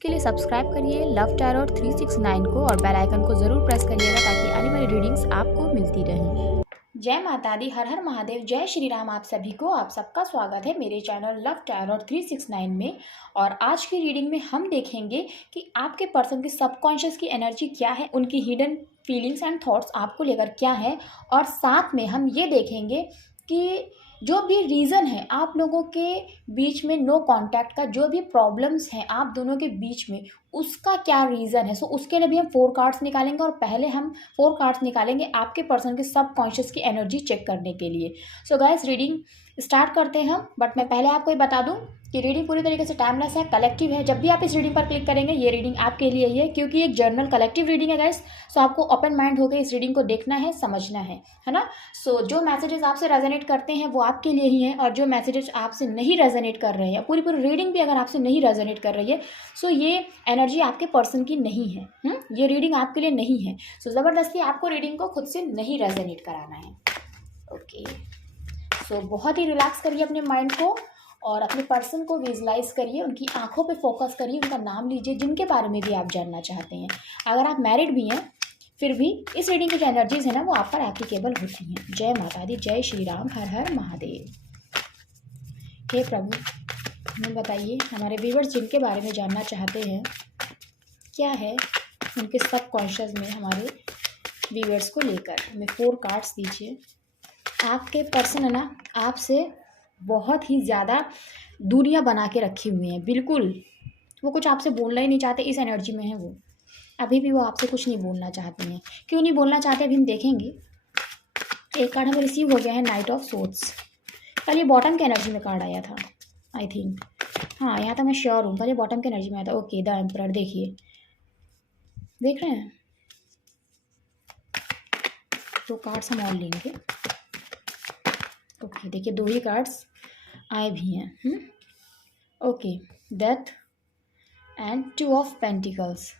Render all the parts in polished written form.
के लिए सब्सक्राइब करिए लव टैरो 369 को और बेल आइकन को ज़रूर प्रेस करिएगा ताकि आने वाली रीडिंग्स आपको मिलती रहें। जय माता दी, हर हर महादेव, जय श्री राम। आप सभी को आप सबका स्वागत है मेरे चैनल लव टैरो 369 में। और आज की रीडिंग में हम देखेंगे कि आपके पर्सन की सबकॉन्शियस की एनर्जी क्या है, उनकी हिडन फीलिंग्स एंड थॉट्स आपको लेकर क्या है। और साथ में हम ये देखेंगे कि जो भी रीज़न है आप लोगों के बीच में नो कांटेक्ट का, जो भी प्रॉब्लम्स हैं आप दोनों के बीच में, उसका क्या रीज़न है। सो उसके लिए भी हम 4 कार्ड्स निकालेंगे और पहले हम 4 कार्ड्स निकालेंगे आपके पर्सन के सबकॉन्शियस की एनर्जी चेक करने के लिए। सो गाइस, रीडिंग स्टार्ट करते हैं हम। बट मैं पहले आपको ये बता दूं कि रीडिंग पूरी तरीके से टाइमलेस है, कलेक्टिव है। जब भी आप इस रीडिंग पर क्लिक करेंगे ये रीडिंग आपके लिए ही है, क्योंकि एक जर्नल कलेक्टिव रीडिंग है गाइस। सो आपको ओपन माइंड होकर इस रीडिंग को देखना है, समझना है ना। सो जो मैसेजेस आपसे रेजोनेट करते हैं वो आपके लिए ही हैं, और जो मैसेजेस आपसे नहीं रेजोनेट कर रहे हैं, पूरी पूरी रीडिंग भी अगर आपसे नहीं रेजोनेट कर रही है, सो ये एनर्जी आपके पर्सन की नहीं है। ये रीडिंग आपके लिए नहीं है। सो ज़बरदस्ती आपको रीडिंग को खुद से नहीं रेजोनेट कराना है। ओके, सो बहुत ही रिलैक्स करिए अपने माइंड को और अपने पर्सन को विजुलाइज करिए, उनकी आंखों पे फोकस करिए, उनका नाम लीजिए जिनके बारे में भी आप जानना चाहते हैं। अगर आप मैरिड भी हैं फिर भी इस रीडिंग की जो एनर्जीज है ना वो आप पर एप्लीकेबल होती हैं। जय माता दी, जय श्री राम, हर हर महादेव। हे प्रभु, हमें बताइए हमारे व्यूअर्स जिनके बारे में जानना चाहते हैं क्या है उनके सबकॉन्शियस में हमारे व्यूअर्स को लेकर। हमें 4 कार्ड्स दीजिए। आपके पर्सन है ना आपसे बहुत ही ज़्यादा दूरियां बना के रखी हुई हैं, बिल्कुल वो कुछ आपसे बोलना ही नहीं चाहते। इस एनर्जी में है वो, अभी भी वो आपसे कुछ नहीं बोलना चाहते हैं। क्यों नहीं बोलना चाहते अभी हम देखेंगे। एक कार्ड हमें रिसीव हो गया है, नाइट ऑफ सोर्ड्स। कल ये बॉटम के एनर्जी में कार्ड आया था आई थिंक। हाँ, यहाँ तो मैं श्योर हूँ, कल ये बॉटम के एनर्जी में आया था। Okay, the emperor. देखिए, देख रहे हैं। 2 कार्ड्स हम और लेंगे। ओके, देखिए 2 ही कार्ड्स आए भी हैं। Okay, death and 2 of pentacles.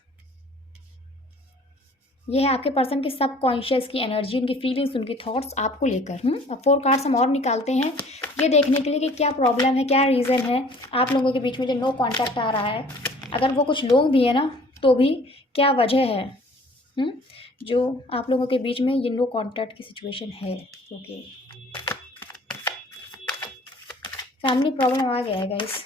ये है आपके पर्सन के सबकॉन्शियस की एनर्जी, उनकी फीलिंग्स, उनकी थॉट्स आपको लेकर। अब 4 कार्ड्स हम और निकालते हैं ये देखने के लिए कि क्या प्रॉब्लम है, क्या रीज़न है आप लोगों के बीच में जो नो कांटेक्ट आ रहा है। अगर वो कुछ लोग भी है ना तो भी क्या वजह है जो आप लोगों के बीच में ये नो कांटेक्ट की सिचुएशन है। ओके, फैमिली प्रॉब्लम आ गया है guys.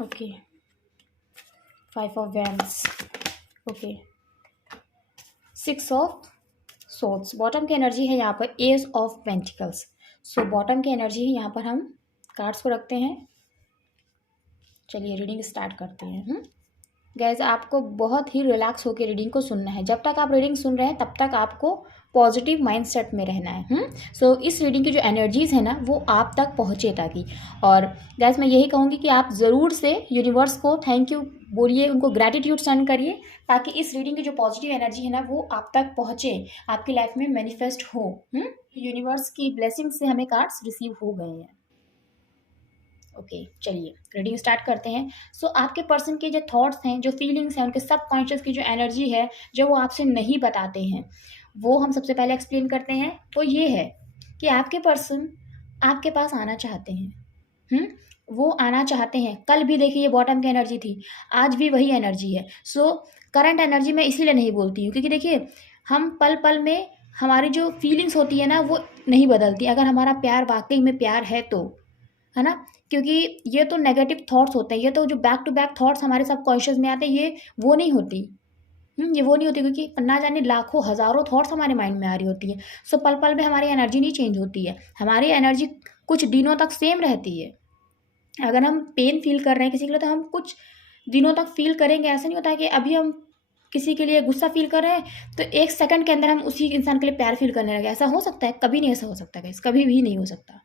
Okay, 5 of wands. Okay, 6 of swords. Bottom की एनर्जी है यहाँ पर ace of pentacles. So bottom की एनर्जी है यहाँ पर। हम कार्ड्स को रखते हैं। चलिए रीडिंग स्टार्ट करते हैं। गाइस, आपको बहुत ही रिलैक्स होकर रीडिंग को सुनना है। जब तक आप रीडिंग सुन रहे हैं तब तक आपको पॉजिटिव माइंडसेट में रहना है। सो इस रीडिंग की जो एनर्जीज है ना वो आप तक पहुँचे ताकि। और गाइस, मैं यही कहूँगी कि आप ज़रूर से यूनिवर्स को थैंक यू बोलिए, उनको ग्रैटिट्यूड सेंड करिए ताकि इस रीडिंग की जो पॉजिटिव एनर्जी है ना वो आप तक पहुँचे, आपकी लाइफ में मैनिफेस्ट हो। यूनिवर्स की ब्लेसिंग से हमें कार्ड्स रिसीव हो गए हैं। ओके, चलिए रीडिंग स्टार्ट करते हैं। सो आपके पर्सन के जो थॉट्स हैं, जो फीलिंग्स हैं, उनके सबकॉन्शियस की जो एनर्जी है जो वो आपसे नहीं बताते हैं, वो हम सबसे पहले एक्सप्लेन करते हैं। वो ये है कि आपके पर्सन आपके पास आना चाहते हैं। वो आना चाहते हैं। कल भी देखिए ये बॉटम की एनर्जी थी, आज भी वही एनर्जी है। सो करंट एनर्जी मैं इसीलिए नहीं बोलती हूँ क्योंकि देखिए हम पल पल में हमारी जो फीलिंग्स होती है ना वो नहीं बदलती, अगर हमारा प्यार वाकई में प्यार है तो, है ना। क्योंकि ये तो नेगेटिव थॉट्स होते हैं, ये तो जो बैक टू बैक थॉट्स हमारे सबकॉन्शियस में आते हैं ये वो नहीं होती। ये वो नहीं होती क्योंकि ना जाने लाखों हज़ारों थॉट्स हमारे माइंड में आ रही होती है। सो पल पल में हमारी एनर्जी नहीं चेंज होती है, हमारी एनर्जी कुछ दिनों तक सेम रहती है। अगर हम पेन फील कर रहे हैं किसी के लिए तो हम कुछ दिनों तक फील करेंगे। ऐसा नहीं होता है कि अभी हम किसी के लिए गुस्सा फील कर रहे हैं तो 1 सेकंड के अंदर हम उसी इंसान के लिए प्यार फील करने लगे। ऐसा हो सकता है? कभी नहीं ऐसा हो सकता गाइस, कभी भी नहीं हो सकता।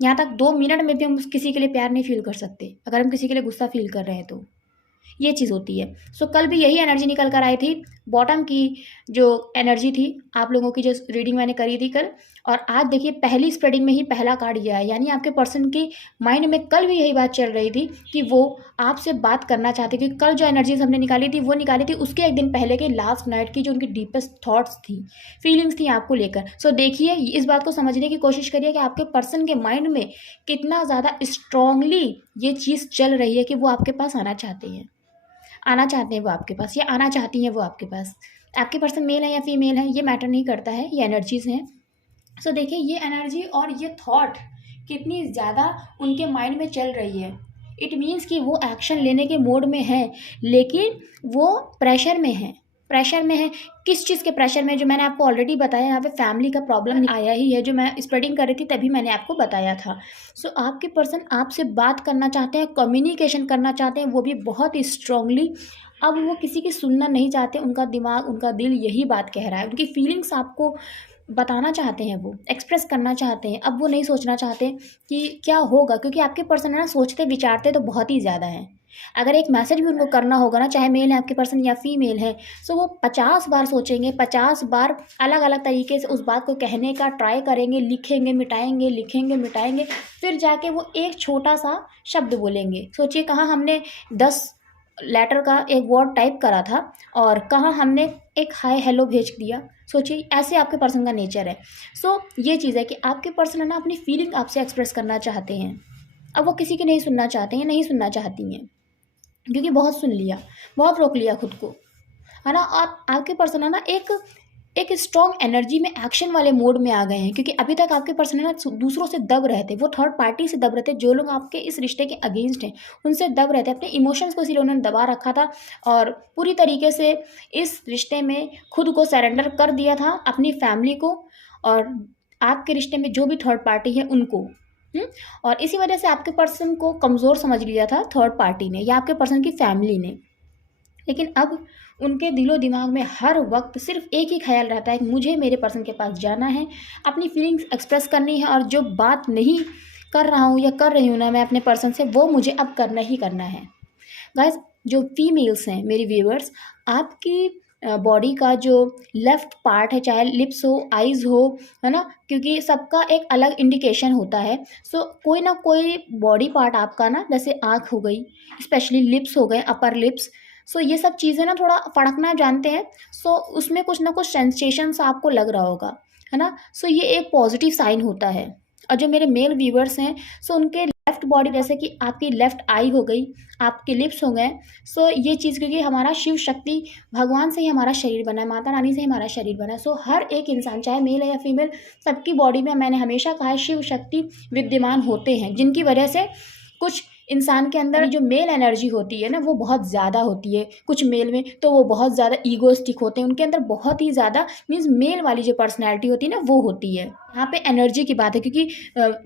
यहाँ तक 2 मिनट में भी हम किसी के लिए प्यार नहीं फील कर सकते अगर हम किसी के लिए गुस्सा फील कर रहे हैं तो। ये चीज़ होती है। सो कल भी यही एनर्जी निकल कर आई थी, बॉटम की जो एनर्जी थी आप लोगों की, जो रीडिंग मैंने करी थी कल, और आज देखिए पहली स्प्रेडिंग में ही पहला कार्ड ये आया। यानी आपके पर्सन की माइंड में कल भी यही बात चल रही थी कि वो आपसे बात करना चाहते, क्योंकि कल जो एनर्जीज हमने निकाली थी वो निकाली थी उसके एक दिन पहले के लास्ट नाइट की, जो उनकी डीपेस्ट थॉट्स थी, फीलिंग्स थी आपको लेकर। सो देखिए, इस बात को समझने की कोशिश करिए कि आपके पर्सन के माइंड में कितना ज़्यादा स्ट्रांगली ये चीज़ चल रही है कि वो आपके पास आना चाहते हैं, आना चाहते हैं वो आपके पास, या आना चाहती हैं वो आपके पास। आपके पर्सन मेल है या फीमेल है ये मैटर नहीं करता है, ये एनर्जीज़ हैं। सो देखिए, ये एनर्जी और ये थॉट कितनी ज़्यादा उनके माइंड में चल रही है। इट मीन्स कि वो एक्शन लेने के मोड में है, लेकिन वो प्रेशर में है। प्रेशर में है, किस चीज़ के प्रेशर में? जो मैंने आपको ऑलरेडी बताया, यहाँ पे फैमिली का प्रॉब्लम आया ही है, जो मैं स्प्रेडिंग कर रही थी तभी मैंने आपको बताया था। सो आपके पर्सन आपसे बात करना चाहते हैं, कम्युनिकेशन करना चाहते हैं, वो भी बहुत ही स्ट्रांगली। अब वो किसी की सुनना नहीं चाहते, उनका दिमाग, उनका दिल यही बात कह रहा है, उनकी फीलिंग्स आपको बताना चाहते हैं, वो एक्सप्रेस करना चाहते हैं। अब वो नहीं सोचना चाहते कि क्या होगा, क्योंकि आपके पर्सन है ना, सोचते विचारते तो बहुत ही ज़्यादा हैं। अगर एक मैसेज भी उनको करना होगा ना, चाहे मेल है आपके पर्सन या फीमेल है, सो वो 50 बार सोचेंगे, 50 बार अलग अलग तरीके से उस बात को कहने का ट्राई करेंगे, लिखेंगे मिटाएंगे, लिखेंगे मिटाएंगे, फिर जाके वो एक छोटा सा शब्द बोलेंगे। सोचिए, कहाँ हमने 10 लेटर का एक वर्ड टाइप करा था और कहाँ हमने एक हाय हेलो भेज दिया। सोचिए, ऐसे आपके पर्सन का नेचर है। सो ये चीज़ है कि आपके पर्सन है ना, अपनी फीलिंग आपसे एक्सप्रेस करना चाहते हैं। अब वो किसी की नहीं सुनना चाहते हैं, नहीं सुनना चाहती हैं, क्योंकि बहुत सुन लिया, बहुत रोक लिया खुद को, है ना। आप आपके पर्सन है ना, एक स्ट्रॉन्ग एनर्जी में एक्शन वाले मोड में आ गए हैं, क्योंकि अभी तक आपके पर्सन है ना दूसरों से दब रहे थे, वो थर्ड पार्टी से दब रहे थे। जो लोग आपके इस रिश्ते के अगेंस्ट हैं उनसे दब रहे थे, अपने इमोशंस को इसलिए उन्होंने दबा रखा था और पूरी तरीके से इस रिश्ते में खुद को सरेंडर कर दिया था, अपनी फैमिली को और आपके रिश्ते में जो भी थर्ड पार्टी है उनको। और इसी वजह से आपके पर्सन को कमज़ोर समझ लिया था थर्ड पार्टी ने या आपके पर्सन की फैमिली ने। लेकिन अब उनके दिलो दिमाग में हर वक्त सिर्फ एक ही ख्याल रहता है कि मुझे मेरे पर्सन के पास जाना है, अपनी फीलिंग्स एक्सप्रेस करनी है, और जो बात नहीं कर रहा हूँ या कर रही हूँ ना मैं अपने पर्सन से, वो मुझे अब करना ही करना है। गाइस, जो फीमेल्स हैं मेरी व्यूअर्स, आपकी बॉडी का जो लेफ़्ट पार्ट है, चाहे लिप्स हो, आइज़ हो, है ना, क्योंकि सबका एक अलग इंडिकेशन होता है। सो कोई ना कोई बॉडी पार्ट आपका ना, जैसे आँख हो गई, स्पेशली लिप्स हो गए, अपर लिप्स, सो ये सब चीज़ें ना थोड़ा फड़कना जानते हैं। सो उसमें कुछ ना कुछ सेंसेशंस आपको लग रहा होगा, है ना। सो ये एक पॉजिटिव साइन होता है। और जो मेरे मेल व्यूवर्स हैं, सो उनके लेफ़्ट बॉडी, जैसे कि आपकी लेफ़्ट आई हो गई, आपके लिप्स हो गए, सो ये चीज़, क्योंकि हमारा शिव शक्ति भगवान से ही हमारा शरीर बना है, माता रानी से ही हमारा शरीर बना है। सो हर एक इंसान, चाहे मेल है या फीमेल, सबकी बॉडी में, मैंने हमेशा कहा है, शिव शक्ति विद्यमान होते हैं, जिनकी वजह से कुछ इंसान के अंदर जो मेल एनर्जी होती है ना, वो बहुत ज़्यादा होती है। कुछ मेल में तो वो बहुत ज़्यादा ईगोइस्टिक होते हैं, उनके अंदर बहुत ही ज़्यादा, मीन्स मेल वाली जो पर्सनैलिटी होती है ना, वो होती है। यहाँ पे एनर्जी की बात है, क्योंकि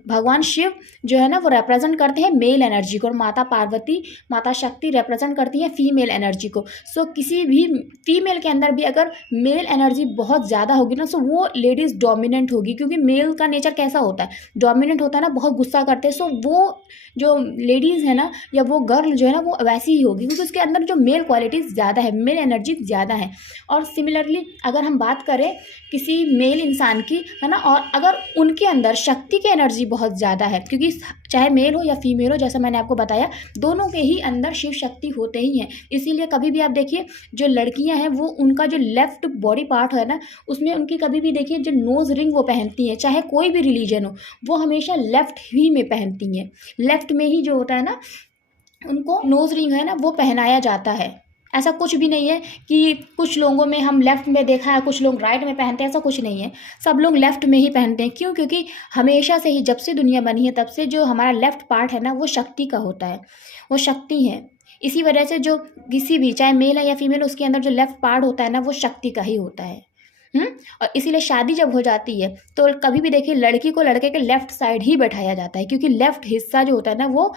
भगवान शिव जो है ना, वो रिप्रेजेंट करते हैं मेल एनर्जी को, और माता पार्वती, माता शक्ति रिप्रेजेंट करती हैं फीमेल एनर्जी को। सो किसी भी फीमेल के अंदर भी अगर मेल एनर्जी बहुत ज़्यादा होगी ना, सो वो लेडीज़ डोमिनेंट होगी, क्योंकि मेल का नेचर कैसा होता है, डोमिनेंट होता है ना, बहुत गुस्सा करते हैं। सो वो जो लेडीज़ है ना, या वो गर्ल जो है ना, वो वैसी ही होगी, क्योंकि उसके अंदर जो मेल क्वालिटीज़ ज़्यादा है, मेल एनर्जी ज़्यादा है। और सिमिलरली अगर हम बात करें किसी मेल इंसान की, है ना, और अगर उनके अंदर शक्ति की एनर्जी बहुत ज़्यादा है, क्योंकि चाहे मेल हो या फीमेल हो, जैसा मैंने आपको बताया, दोनों के ही अंदर शिव शक्ति होते ही हैं। इसीलिए कभी भी आप देखिए, जो लड़कियां हैं वो उनका जो लेफ्ट बॉडी पार्ट है ना, उसमें उनकी कभी भी देखिए जो नोज़ रिंग वो पहनती हैं, चाहे कोई भी रिलीजन हो, वो हमेशा लेफ्ट ही में पहनती हैं। लेफ्ट में ही जो होता है ना, उनको नोज़ रिंग है ना, वो पहनाया जाता है। ऐसा कुछ भी नहीं है कि कुछ लोगों में हम लेफ़्ट में देखा है, कुछ लोग राइट में पहनते हैं, ऐसा कुछ नहीं है। सब लोग लेफ़्ट में ही पहनते हैं। क्यों? क्योंकि हमेशा से ही, जब से दुनिया बनी है, तब से जो हमारा लेफ़्ट पार्ट है ना, वो शक्ति का होता है, वो शक्ति है। इसी वजह से जो किसी भी, चाहे मेल है या फीमेल, उसके अंदर जो लेफ़्ट पार्ट होता है ना, वो शक्ति का ही होता है। और इसीलिए शादी जब हो जाती है तो कभी भी देखिए, लड़की को लड़के के लेफ़्ट साइड ही बैठाया जाता है, क्योंकि लेफ़्ट हिस्सा जो होता है ना, वो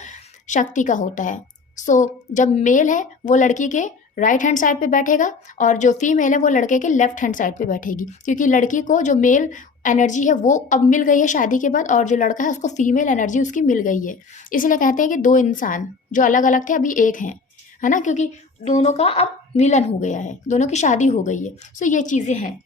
शक्ति का होता है। सो जब मेल है वो लड़की के राइट हैंड साइड पे बैठेगा, और जो फीमेल है वो लड़के के लेफ्ट हैंड साइड पे बैठेगी, क्योंकि लड़की को जो मेल एनर्जी है वो अब मिल गई है शादी के बाद, और जो लड़का है उसको फीमेल एनर्जी उसकी मिल गई है। इसलिए कहते हैं कि दो इंसान जो अलग अलग थे अभी एक हैं। है ना, क्योंकि दोनों का अब मिलन हो गया है, दोनों की शादी हो गई है। सो ये चीज़ें हैं।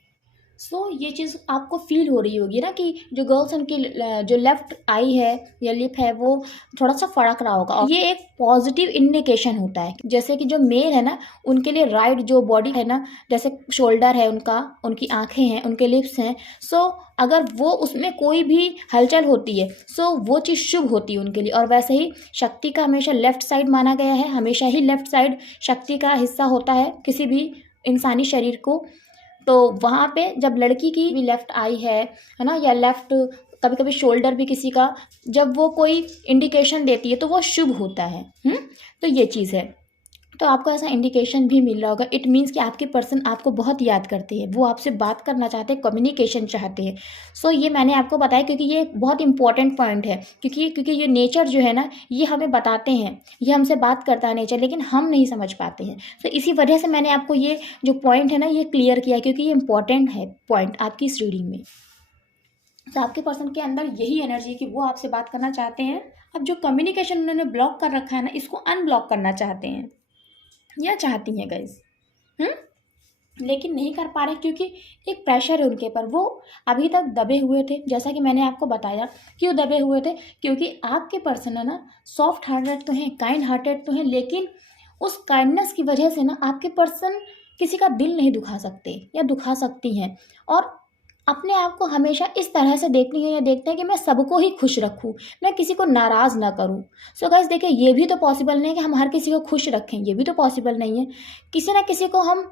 सो ये चीज़ आपको फील हो रही होगी ना कि जो गर्ल्स उनकी जो लेफ्ट आई है या लिप है वो थोड़ा सा फड़क रहा होगा, और ये एक पॉजिटिव इंडिकेशन होता है। जैसे कि जो मेल है ना, उनके लिए राइट जो बॉडी है ना, जैसे शोल्डर है उनका, उनकी आंखें हैं, उनके लिप्स हैं, सो अगर वो उसमें कोई भी हलचल होती है सो वो चीज़ शुभ होती है उनके लिए। और वैसे ही शक्ति का हमेशा लेफ्ट साइड माना गया है, हमेशा ही लेफ्ट साइड शक्ति का हिस्सा होता है किसी भी इंसानी शरीर को। तो वहाँ पे जब लड़की की भी लेफ्ट आई है ना, या लेफ्ट कभी कभी शोल्डर भी किसी का, जब वो कोई इंडिकेशन देती है तो वो शुभ होता है। तो ये चीज़ है। तो आपको ऐसा इंडिकेशन भी मिल रहा होगा, इट मीन्स कि आपके पर्सन आपको बहुत याद करते हैं, वो आपसे बात करना चाहते हैं, कम्युनिकेशन चाहते हैं। सो ये मैंने आपको बताया क्योंकि ये बहुत इंपॉर्टेंट पॉइंट है, क्योंकि ये नेचर जो है ना, ये हमें बताते हैं, ये हमसे बात करता है नेचर, लेकिन हम नहीं समझ पाते हैं। तो इसी वजह से मैंने आपको ये जो पॉइंट है ना, ये क्लियर किया, क्योंकि ये इंपॉर्टेंट है पॉइंट आपकी इस रीडिंग में। तो आपके पर्सन के अंदर यही एनर्जी है कि वो आपसे बात करना चाहते हैं। अब जो कम्युनिकेशन उन्होंने ब्लॉक कर रखा है ना, इसको अनब्लॉक करना चाहते हैं या चाहती हैं गाइस, लेकिन नहीं कर पा रहे क्योंकि एक प्रेशर है उनके ऊपर। वो अभी तक दबे हुए थे, जैसा कि मैंने आपको बताया क्यों दबे हुए थे, क्योंकि आपके पर्सन है ना सॉफ्ट हार्टेड तो हैं, काइंड हार्टेड तो हैं, लेकिन उस काइंडनेस की वजह से ना आपके पर्सन किसी का दिल नहीं दुखा सकते या दुखा सकती हैं, और अपने आप को हमेशा इस तरह से देखती है या देखते हैं कि मैं सबको ही खुश रखूं, मैं किसी को नाराज़ ना करूं। सो गाइस देखिए, ये भी तो पॉसिबल नहीं है कि हम हर किसी को खुश रखें, ये भी तो पॉसिबल नहीं है। किसी ना किसी को हम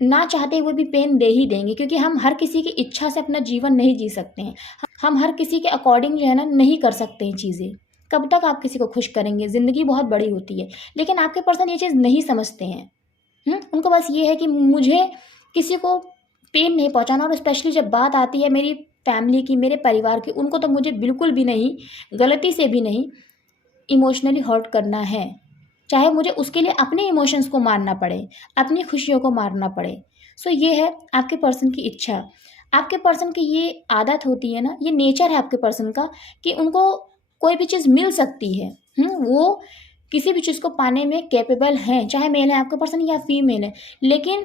ना चाहते हुए भी पेन दे ही देंगे, क्योंकि हम हर किसी की इच्छा से अपना जीवन नहीं जी सकते हैं, हम हर किसी के अकॉर्डिंग जो है ना नहीं कर सकते हैं चीज़ें। कब तक आप किसी को खुश करेंगे, ज़िंदगी बहुत बड़ी होती है। लेकिन आपके पर्सन ये चीज़ नहीं समझते हैं। उनको बस ये है कि मुझे किसी को पेन नहीं पहुंचाना, और स्पेशली जब बात आती है मेरी फैमिली की, मेरे परिवार की, उनको तो मुझे बिल्कुल भी नहीं, गलती से भी नहीं इमोशनली हर्ट करना है, चाहे मुझे उसके लिए अपने इमोशंस को मारना पड़े, अपनी खुशियों को मारना पड़े। सो ये है आपके पर्सन की इच्छा। आपके पर्सन की ये आदत होती है ना, ये नेचर है आपके पर्सन का कि उनको कोई भी चीज़ मिल सकती है। वो किसी भी चीज़ को पाने में कैपेबल हैं, चाहे मेल है आपका पर्सन या फीमेल है। लेकिन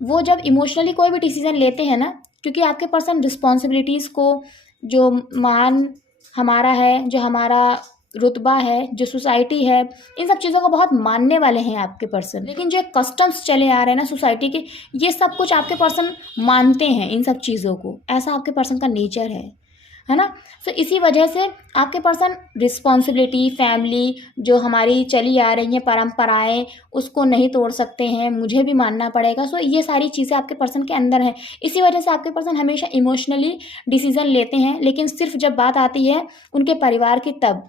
वो जब इमोशनली कोई भी डिसीज़न लेते हैं ना, क्योंकि आपके पर्सन रिस्पॉन्सिबिलिटीज़ को, जो मान हमारा है, जो हमारा रुतबा है, जो सोसाइटी है, इन सब चीज़ों को बहुत मानने वाले हैं आपके पर्सन। लेकिन जो कस्टम्स चले आ रहे हैं ना सोसाइटी के, ये सब कुछ आपके पर्सन मानते हैं इन सब चीज़ों को, ऐसा आपके पर्सन का नेचर है ना। तो इसी वजह से आपके पर्सन रिस्पॉन्सिबिलिटी, फैमिली जो हमारी चली आ रही हैं परंपराएं, उसको नहीं तोड़ सकते हैं, मुझे भी मानना पड़ेगा। सो ये सारी चीज़ें आपके पर्सन के अंदर हैं। इसी वजह से आपके पर्सन हमेशा इमोशनली डिसीज़न लेते हैं, लेकिन सिर्फ जब बात आती है उनके परिवार की, तब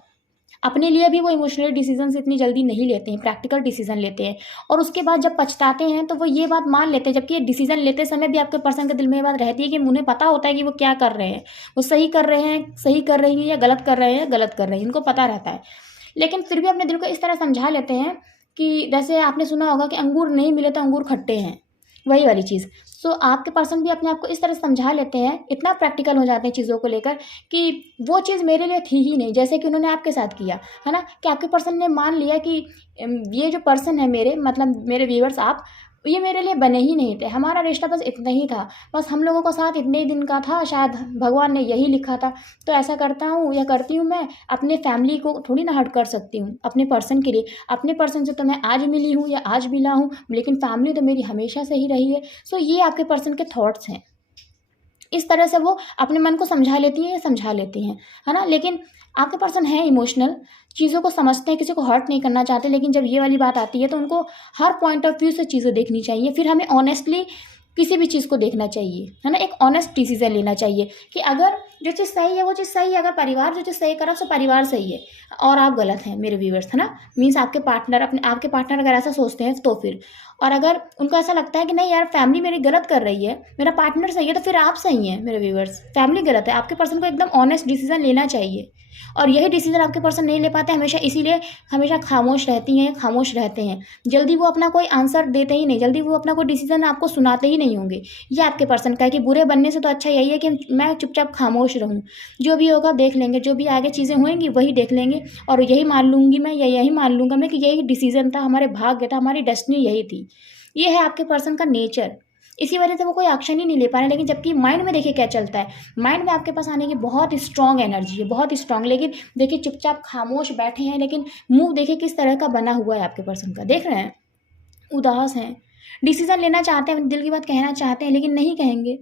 अपने लिए भी वो इमोशनल डिसीजंस इतनी जल्दी नहीं लेते हैं, प्रैक्टिकल डिसीजन लेते हैं। और उसके बाद जब पछताते हैं तो वो ये बात मान लेते हैं, जबकि ये डिसीजन लेते समय भी आपके पर्सन के दिल में ये बात रहती है कि उन्हें पता होता है कि वो क्या कर रहे हैं, वो सही कर रहे हैं, सही कर रही हैं, या गलत कर रहे हैं, गलत कर रहे हैं, इनको पता रहता है। लेकिन फिर भी अपने दिल को इस तरह समझा लेते हैं कि जैसे आपने सुना होगा कि अंगूर नहीं मिले तो अंगूर खट्टे हैं, वही वाली चीज़। सो आपके पर्सन भी अपने आप को इस तरह समझा लेते हैं, इतना प्रैक्टिकल हो जाते हैं चीज़ों को लेकर कि वो चीज़ मेरे लिए थी ही नहीं, जैसे कि उन्होंने आपके साथ किया है ना, कि आपके पर्सन ने मान लिया कि ये जो पर्सन है मेरे, मतलब मेरे व्यूअर्स आप, ये मेरे लिए बने ही नहीं थे, हमारा रिश्ता बस इतना ही था, बस हम लोगों का साथ इतने ही दिन का था, शायद भगवान ने यही लिखा था। तो ऐसा करता हूँ या करती हूँ, मैं अपने फैमिली को थोड़ी ना हर्ट कर सकती हूँ अपने पर्सन के लिए। अपने पर्सन से तो मैं आज मिली हूँ या आज मिला हूँ, लेकिन फैमिली तो मेरी हमेशा से ही रही है। सो ये आपके पर्सन के थॉट्स हैं, इस तरह से वो अपने मन को समझा लेती हैं या समझा लेती हैं, है ना। लेकिन आपके पर्सन है इमोशनल, चीज़ों को समझते हैं, किसी को हर्ट नहीं करना चाहते, लेकिन जब ये वाली बात आती है तो उनको हर पॉइंट ऑफ व्यू से चीज़ें देखनी चाहिए। फिर हमें ऑनेस्टली किसी भी चीज़ को देखना चाहिए, है ना, एक ऑनेस्ट डिसीजन लेना चाहिए कि अगर जो चीज़ सही है वो चीज़ सही है, अगर परिवार जो चीज़ सही करा तो परिवार सही है और आप गलत हैं मेरे व्यूअर्स, है ना। मीन्स आपके पार्टनर आपके पार्टनर अगर ऐसा सोचते हैं तो फिर, और अगर उनको ऐसा लगता है कि नहीं यार फैमिली मेरी गलत कर रही है, मेरा पार्टनर सही है, तो फिर आप सही हैं मेरे व्यूअर्स, फैमिली गलत है। आपके पर्सन को एकदम ऑनेस्ट डिसीजन लेना चाहिए और यही डिसीजन आपके पर्सन नहीं ले पाते हमेशा, इसीलिए हमेशा खामोश रहती हैं, खामोश रहते हैं। जल्दी वो अपना कोई आंसर देते ही नहीं, जल्दी वो अपना कोई डिसीजन आपको सुनाते ही नहीं होंगे। ये आपके पर्सन का है कि बुरे बनने से तो अच्छा यही है कि मैं चुपचाप खामोश रहूँ, जो भी होगा देख लेंगे, जो भी आगे चीज़ें होंगी वही देख लेंगे, और यही मान लूँगी मैं, या यही मान लूँगा मैं कि यही डिसीजन था, हमारे भाग्य था, हमारी डेस्टिनी यही थी। ये है आपके पर्सन का नेचर। इसी वजह से वो कोई एक्शन ही नहीं ले पा रहे। लेकिन जबकि माइंड में देखिए क्या चलता है, माइंड में आपके पास आने की बहुत स्ट्रांग एनर्जी है, बहुत स्ट्रांग। लेकिन देखिए चुपचाप खामोश बैठे हैं, लेकिन मुंह देखिए किस तरह का बना हुआ है आपके पर्सन का, देख रहे हैं, उदास हैं। डिसीजन लेना चाहते हैं, दिल की बात कहना चाहते हैं, लेकिन नहीं कहेंगे।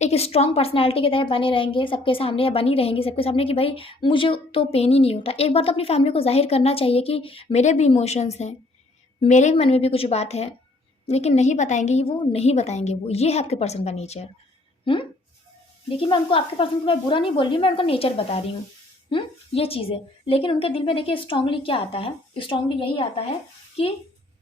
एक स्ट्रांग पर्सनैलिटी की तरह बने रहेंगे सबके सामने, या बनी रहेंगी सबके सामने कि भाई मुझे तो पेन ही नहीं होता। एक बार तो अपनी फैमिली को जाहिर करना चाहिए कि मेरे भी इमोशंस हैं, मेरे मन में भी कुछ बात है, लेकिन नहीं बताएंगे वो, नहीं बताएंगे वो। ये है आपके पर्सन का नेचर। देखिए मैं उनको, आपके पर्सन को मैं बुरा नहीं बोल रही हूँ, मैं उनका नेचर बता रही हूँ। ये चीज़ है। लेकिन उनके दिल में देखिए स्ट्रांगली क्या आता है, स्ट्रांगली यही आता है कि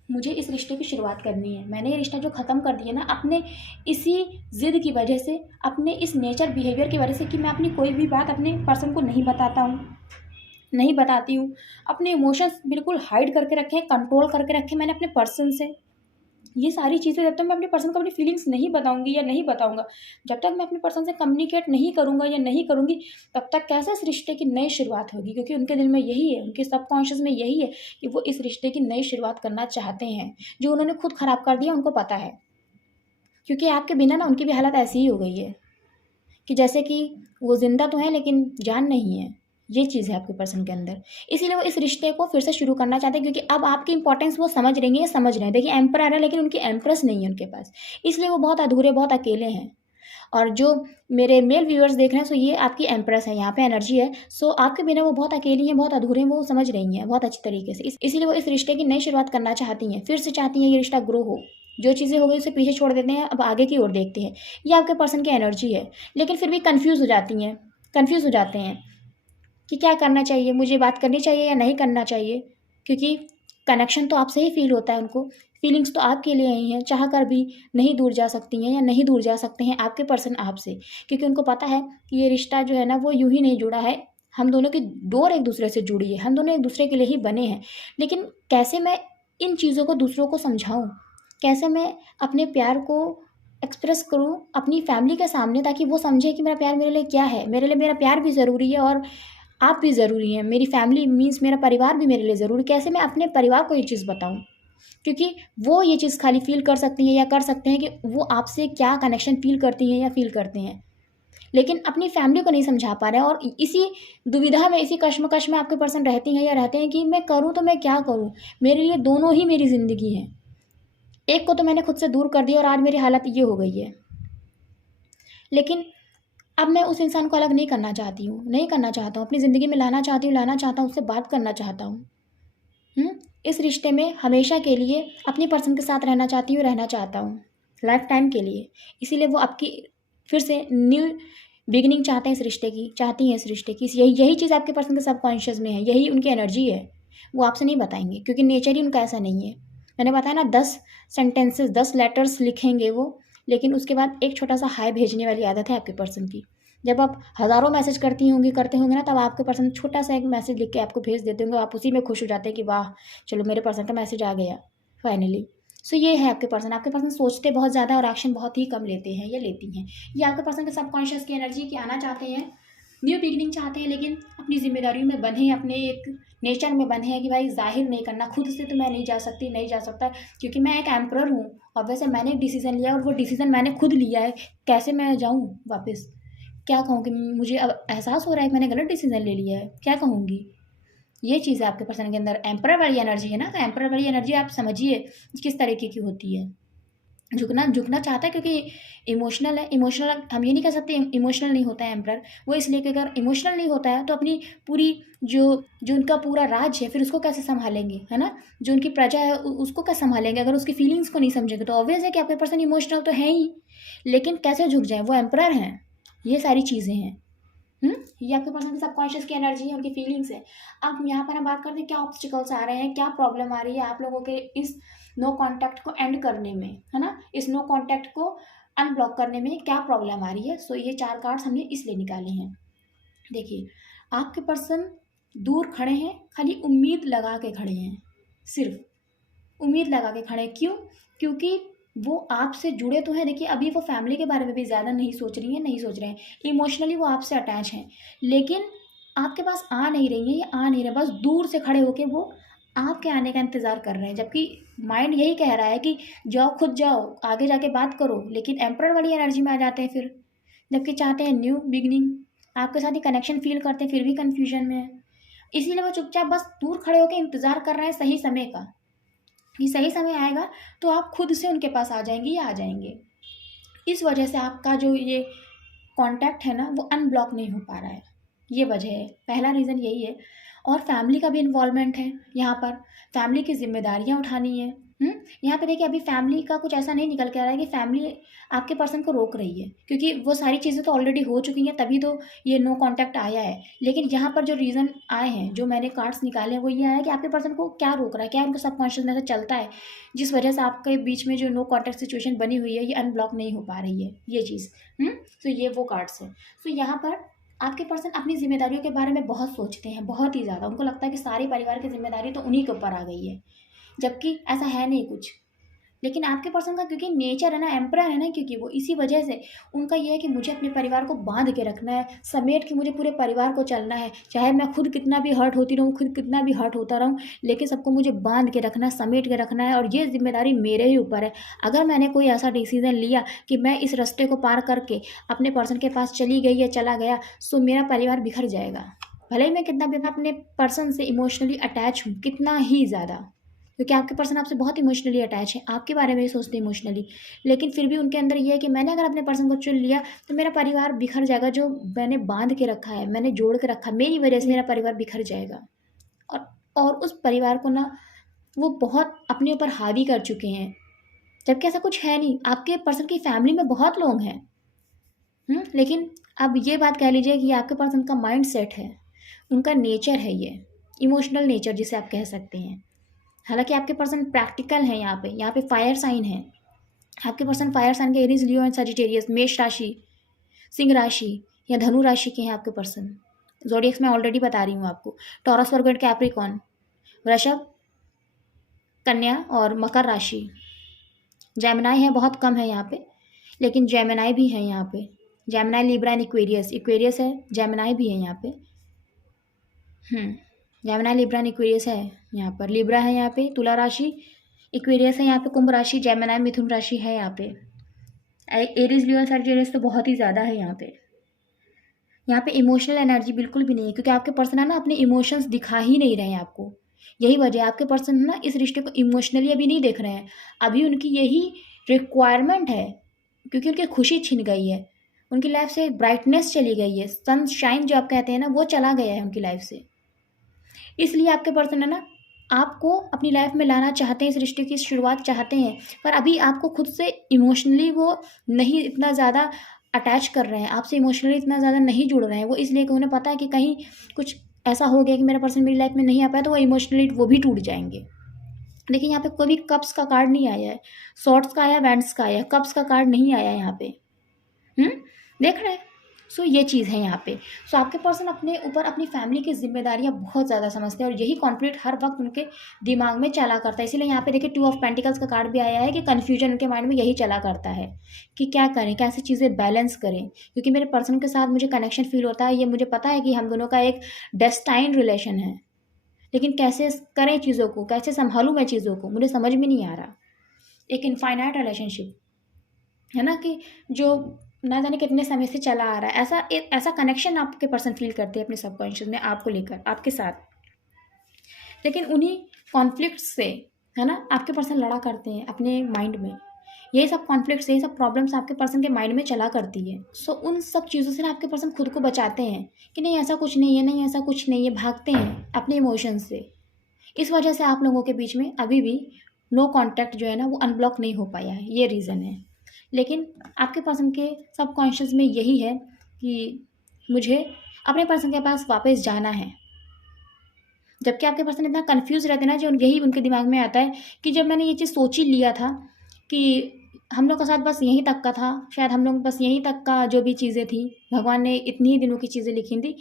मुझे इस रिश्ते की शुरुआत करनी है। मैंने ये रिश्ता जो ख़त्म कर दिया ना, अपने इसी ज़िद की वजह से, अपने इस नेचर बिहेवियर की वजह से कि मैं अपनी कोई भी बात अपने पर्सन को नहीं बताता हूँ, नहीं बताती हूँ। अपने इमोशंस बिल्कुल हाइड करके रखे हैं, कंट्रोल करके रखे मैंने अपने पर्सन से। ये सारी चीज़ें जब तक मैं अपने पर्सन को अपनी फीलिंग्स नहीं बताऊंगी या नहीं बताऊंगा, जब तक मैं अपने पर्सन से कम्युनिकेट नहीं करूंगा या नहीं करूंगी, तब तक कैसे इस रिश्ते की नई शुरुआत होगी। क्योंकि उनके दिल में यही है, उनके सबकॉन्शियस में यही है कि वो इस रिश्ते की नई शुरुआत करना चाहते हैं। जो उन्होंने खुद खराब कर दिया उनको पता है, क्योंकि आपके बिना ना उनकी भी हालत ऐसी ही हो गई है कि जैसे कि वो जिंदा तो है लेकिन जान नहीं है। ये चीज़ है आपके पर्सन के अंदर। इसीलिए वो इस रिश्ते को फिर से शुरू करना चाहते हैं, क्योंकि अब आपकी इंपॉर्टेंस वो समझ रही हैं, समझ रहे हैं। देखिए एम्परर है लेकिन उनकी एम्प्रेस नहीं है उनके पास, इसलिए वो बहुत अधूरे, बहुत अकेले हैं। और जो मेरे मेल व्यूअर्स देख रहे हैं, सो ये आपकी एम्प्रेस है, यहाँ पे एनर्जी है। सो आपके बिना वो बहुत अकेली हैं, बहुत अधूरे हैं, वो समझ रही हैं बहुत अच्छी तरीके से। इसीलिए वो इस रिश्ते की नई शुरुआत करना चाहती हैं, फिर से चाहती हैं ये रिश्ता ग्रो हो। जो चीज़ें हो गई उसे पीछे छोड़ देते हैं, अब आगे की ओर देखते हैं। ये आपके पर्सन की एनर्जी है। लेकिन फिर भी कन्फ्यूज़ हो जाती हैं, कन्फ्यूज़ हो जाते हैं कि क्या करना चाहिए, मुझे बात करनी चाहिए या नहीं करना चाहिए। क्योंकि कनेक्शन तो आपसे ही फील होता है उनको, फीलिंग्स तो आपके लिए ही हैं, चाह कर भी नहीं दूर जा सकती हैं या नहीं दूर जा सकते हैं आपके पर्सन आपसे। क्योंकि उनको पता है कि ये रिश्ता जो है ना वो यूं ही नहीं जुड़ा है, हम दोनों की डोर एक दूसरे से जुड़ी है, हम दोनों एक दूसरे के लिए ही बने हैं। लेकिन कैसे मैं इन चीज़ों को दूसरों को समझाऊँ, कैसे मैं अपने प्यार को एक्सप्रेस करूँ अपनी फैमिली के सामने, ताकि वो समझे कि मेरा प्यार मेरे लिए क्या है, मेरे लिए मेरा प्यार भी ज़रूरी है और आप भी ज़रूरी हैं। मेरी फैमिली मीन्स मेरा परिवार भी मेरे लिए ज़रूरी। कैसे मैं अपने परिवार को ये चीज़ बताऊँ, क्योंकि वो ये चीज़ खाली फ़ील कर सकती हैं या कर सकते हैं कि वो आपसे क्या कनेक्शन फ़ील करती हैं या फ़ील करते हैं, लेकिन अपनी फैमिली को नहीं समझा पा रहे हैं। और इसी दुविधा में, इसी कश्मकश में आपके पर्सन रहती हैं या रहते हैं कि मैं करूँ तो मैं क्या करूँ, मेरे लिए दोनों ही मेरी ज़िंदगी है। एक को तो मैंने खुद से दूर कर दिया और आज मेरी हालत ये हो गई है। लेकिन अब मैं उस इंसान को अलग नहीं करना चाहती हूँ, नहीं करना चाहता हूँ, अपनी ज़िंदगी में लाना चाहती हूँ, लाना चाहता हूँ, उससे बात करना चाहता हूँ। इस रिश्ते में हमेशा के लिए अपनी पर्सन के साथ रहना चाहती हूँ, रहना चाहता हूँ लाइफ टाइम के लिए। इसीलिए वो आपकी फिर से न्यू बिगिनिंग चाहते हैं इस रिश्ते की, चाहती हैं इस रिश्ते की। यही चीज़ आपके पर्सन के सबकॉन्शियस में है, यही उनकी एनर्जी है। वो आपसे नहीं बताएंगे क्योंकि नेचर ही उनका ऐसा नहीं है। मैंने बताया ना, 10 सेंटेंसेस, 10 लेटर्स लिखेंगे वो, लेकिन उसके बाद एक छोटा सा हाय भेजने वाली आदत है आपके पर्सन की। जब आप हज़ारों मैसेज करती होंगी, करते होंगे ना, तब आपके पर्सन छोटा सा एक मैसेज लिख के आपको भेज देते होंगे, आप उसी में खुश हो जाते हैं कि वाह चलो मेरे पर्सन का मैसेज आ गया फाइनली। सो ये है आपके पर्सन सोचते बहुत ज़्यादा और एक्शन बहुत ही कम लेते हैं या लेती हैं। ये आपके पर्सन के सबकॉन्शियस की एनर्जी की आना चाहते हैं, न्यू बिगिनिंग चाहते हैं, लेकिन अपनी जिम्मेदारियों में बंधे हैं, अपने एक नेचर में बंधे हैं कि भाई जाहिर नहीं करना, खुद से तो मैं नहीं जा सकती, नहीं जा सकता, क्योंकि मैं एक एम्परर हूँ और वैसे मैंने एक डिसीज़न लिया और वो डिसीज़न मैंने खुद लिया है। कैसे मैं जाऊँ वापस, क्या कहूँ कि मुझे अब एहसास हो रहा है कि मैंने गलत डिसीजन ले लिया है, क्या कहूँगी। ये चीज़ है आपके पर्सन के अंदर, एम्परर वाली एनर्जी है ना। तो एम्परर वाली एनर्जी आप समझिए किस तरीके की होती है। झुकना चाहता है क्योंकि इमोशनल है। इमोशनल हम ये नहीं कह सकते इमोशनल नहीं होता है एम्परर, वो इसलिए कि अगर इमोशनल नहीं होता है तो अपनी पूरी जो जो उनका पूरा राज है फिर उसको कैसे संभालेंगे, है ना। जो उनकी प्रजा है उसको कैसे संभालेंगे अगर उसकी फीलिंग्स को नहीं समझेंगे। तो ऑब्वियस है कि आपके पर्सन इमोशनल तो है ही, लेकिन कैसे झुक जाए, वो एम्परर हैं। ये सारी चीज़ें हैं। ये आपके पर्सन की सबकॉन्शियस की एनर्जी है, उनकी फीलिंग्स है। अब यहाँ पर हम बात करते हैं क्या ऑब्स्टिकल्स आ रहे हैं, क्या प्रॉब्लम आ रही है आप लोगों के इस नो कांटेक्ट को एंड करने में, है ना। इस नो कांटेक्ट को अनब्लॉक करने में क्या प्रॉब्लम आ रही है। सो ये 4 कार्ड्स हमने इसलिए निकाले हैं। देखिए आपके पर्सन दूर खड़े हैं, खाली उम्मीद लगा के खड़े हैं, सिर्फ उम्मीद लगा के खड़े हैं। क्यों? क्योंकि वो आपसे जुड़े तो हैं। देखिए, अभी वो फैमिली के बारे में भी ज़्यादा नहीं सोच रही हैं, नहीं सोच रहे हैं। इमोशनली वो आपसे अटैच हैं, लेकिन आपके पास आ नहीं रही हैं, ये आ नहीं रहे, बस दूर से खड़े होके वो आपके आने का इंतज़ार कर रहे हैं। जबकि माइंड यही कह रहा है कि जाओ, खुद जाओ, आगे जाके बात करो, लेकिन एम्परर वाली एनर्जी में आ जाते हैं फिर। जबकि चाहते हैं न्यू बिगिनिंग, आपके साथ ही कनेक्शन फील करते हैं, फिर भी कन्फ्यूजन में है। इसीलिए वो चुपचाप बस दूर खड़े होकर इंतज़ार कर रहे हैं सही समय का, कि सही समय आएगा तो आप खुद से उनके पास आ जाएंगी या आ जाएंगे। इस वजह से आपका जो ये कांटेक्ट है ना, वो अनब्लॉक नहीं हो पा रहा है। ये वजह है, पहला रीज़न यही है। और फैमिली का भी इन्वॉल्वमेंट है यहाँ पर, फैमिली की जिम्मेदारियाँ उठानी है। यहाँ पे देखिए, अभी फैमिली का कुछ ऐसा नहीं निकल के आ रहा है कि फैमिली आपके पर्सन को रोक रही है, क्योंकि वो सारी चीज़ें तो ऑलरेडी हो चुकी हैं, तभी तो ये नो कांटेक्ट आया है। लेकिन यहाँ पर जो रीज़न आए हैं, जो मैंने कार्ड्स निकाले हैं, वो ये आया है कि आपके पर्सन को क्या रोक रहा है, क्या उनका सबकॉन्शियस में से चलता है, जिस वजह से आपके बीच में जो नो कांटेक्ट सिचुएशन बनी हुई है, ये अनब्लॉक नहीं हो पा रही है ये चीज़। तो ये वो कार्ड्स है। तो यहाँ पर आपके पर्सन अपनी जिम्मेदारियों के बारे में बहुत सोचते हैं, बहुत ही ज़्यादा। उनको लगता है कि सारी परिवार की जिम्मेदारी तो उन्हीं के ऊपर आ गई है, जबकि ऐसा है नहीं कुछ। लेकिन आपके पर्सन का क्योंकि नेचर है ना, एम्परर है ना, क्योंकि वो इसी वजह से उनका ये है कि मुझे अपने परिवार को बांध के रखना है, समेट के मुझे पूरे परिवार को चलना है। चाहे मैं खुद कितना भी हर्ट होती रहूँ, खुद कितना भी हर्ट होता रहूँ, लेकिन सबको मुझे बांध के रखना है, समेट के रखना है, और ये जिम्मेदारी मेरे ही ऊपर है। अगर मैंने कोई ऐसा डिसीजन लिया कि मैं इस रास्ते को पार करके अपने पर्सन के पास चली गई या चला गया, तो मेरा परिवार बिखर जाएगा। भले ही मैं कितना भी अपने पर्सन से इमोशनली अटैच हूँ, कितना ही ज़्यादा, क्योंकि आपके पर्सन आपसे बहुत इमोशनली अटैच है, आपके बारे में ही सोचते हैं इमोशनली, लेकिन फिर भी उनके अंदर ये है कि मैंने अगर अपने पर्सन को चुन लिया तो मेरा परिवार बिखर जाएगा। जो मैंने बांध के रखा है, मैंने जोड़ के रखा, मेरी वजह से मेरा परिवार बिखर जाएगा। और और उस परिवार को ना वो बहुत अपने ऊपर हावी कर चुके हैं, जबकि ऐसा कुछ है नहीं। आपके पर्सन की फैमिली में बहुत लोग हैं, लेकिन अब ये बात कह लीजिए कि आपके पास उनका माइंड सेट है, उनका नेचर है, ये इमोशनल नेचर जिसे आप कह सकते हैं। हालांकि आपके पर्सन प्रैक्टिकल हैं, यहाँ पे फायर साइन है। आपके पर्सन फायर साइन के एरीज, लियो एंड सजिटेरियस, मेष राशि, सिंह राशि या धनु राशि के हैं आपके पर्सन। जोडियक्स में ऑलरेडी बता रही हूँ आपको। टॉरस, वर्गो, कैप्रिकॉन, वृषभ, कन्या और मकर राशि। जेमिनाई है, बहुत कम है यहाँ पे, लेकिन जेमिनाई भी है यहाँ पे। Gemini, Libra and Aquarius, Aquarius है, जेमिनाई भी है यहाँ पे। जेमिनाई, लिब्रा एंड इक्वेरियस है यहाँ पर। लिब्रा है यहाँ पे, तुला राशि, इक्वेरियस है यहाँ पे, कुंभ राशि, जेमिनाई, मिथुन राशि है यहाँ पे। एरीज, लियो, सजिटेरियस तो बहुत ही ज़्यादा है यहाँ पे। यहाँ पे इमोशनल एनर्जी बिल्कुल भी नहीं है, क्योंकि आपके पर्सन है ना, अपने इमोशंस दिखा ही नहीं रहे हैं आपको। यही वजह है, आपके पर्सन ना इस रिश्ते को इमोशनली अभी नहीं देख रहे हैं। अभी उनकी यही रिक्वायरमेंट है, क्योंकि उनकी खुशी छिन गई है, उनकी लाइफ से ब्राइटनेस चली गई है, सनशाइन जो आप कहते हैं ना, वो चला गया है उनकी लाइफ से। इसलिए आपके पर्सन है ना, आपको अपनी लाइफ में लाना चाहते हैं, इस रिश्ते की शुरुआत चाहते हैं, पर अभी आपको खुद से इमोशनली वो नहीं इतना ज़्यादा अटैच कर रहे हैं, आपसे इमोशनली इतना ज़्यादा नहीं जुड़ रहे हैं वो, इसलिए कि उन्हें पता है कि कहीं कुछ ऐसा हो गया कि मेरा पर्सन मेरी लाइफ में नहीं आ पाया, तो वो इमोशनली वो भी टूट जाएंगे। लेकिन यहाँ पे कोई भी कप्स का कार्ड नहीं आया है, सॉर्ड्स का आया, वैंड्स का आया, कप्स का कार्ड नहीं आया यहाँ पे। देख रहे हैं। सो ये चीज़ है यहाँ पे। सो आपके पर्सन अपने ऊपर अपनी फैमिली की जिम्मेदारियाँ बहुत ज़्यादा समझते हैं, और यही कॉन्फ्लिक्ट हर वक्त उनके दिमाग में चला करता है। इसीलिए यहाँ पे देखिए 2 ऑफ पेंटिकल्स का कार्ड भी आया है कि कन्फ्यूजन उनके माइंड में यही चला करता है कि क्या करें, कैसे चीज़ें बैलेंस करें, क्योंकि मेरे पर्सन के साथ मुझे कनेक्शन फील होता है, ये मुझे पता है कि हम दोनों का एक डेस्टाइन रिलेशन है, लेकिन कैसे करें चीज़ों को, कैसे संभालूँ मैं चीज़ों को, मुझे समझ में नहीं आ रहा। एक इनफाइनाइट रिलेशनशिप है ना, कि जो ना जाने कितने समय से चला आ रहा है, ऐसा कनेक्शन आपके पर्सन फील करते हैं अपने सबकॉन्शियस में आपको लेकर, आपके साथ। लेकिन उन्हीं कॉन्फ्लिक्ट से है ना आपके पर्सन लड़ा करते हैं अपने माइंड में। यही सब कॉन्फ्लिक्ट्स, यही सब प्रॉब्लम्स आपके पर्सन के माइंड में चला करती है। सो उन सब चीज़ों से ना आपके पर्सन खुद को बचाते हैं कि नहीं ऐसा कुछ नहीं है, नहीं ऐसा कुछ नहीं है, भागते हैं अपने इमोशंस से। इस वजह से आप लोगों के बीच में अभी भी नो कॉन्टैक्ट जो है ना, वो अनब्लॉक नहीं हो पाया है, ये रीज़न है। लेकिन आपके पर्सन के सबकॉन्शियस में यही है कि मुझे अपने पर्सन के पास वापस जाना है। जबकि आपके पर्सन इतना कंफ्यूज रहते हैं ना, जो यही उनके दिमाग में आता है कि जब मैंने ये चीज़ सोच ही लिया था कि हम लोग का साथ बस यहीं तक का था, शायद हम लोग बस यहीं तक का जो भी चीज़ें थी, भगवान ने इतनी ही दिनों की चीज़ें लिखी थी,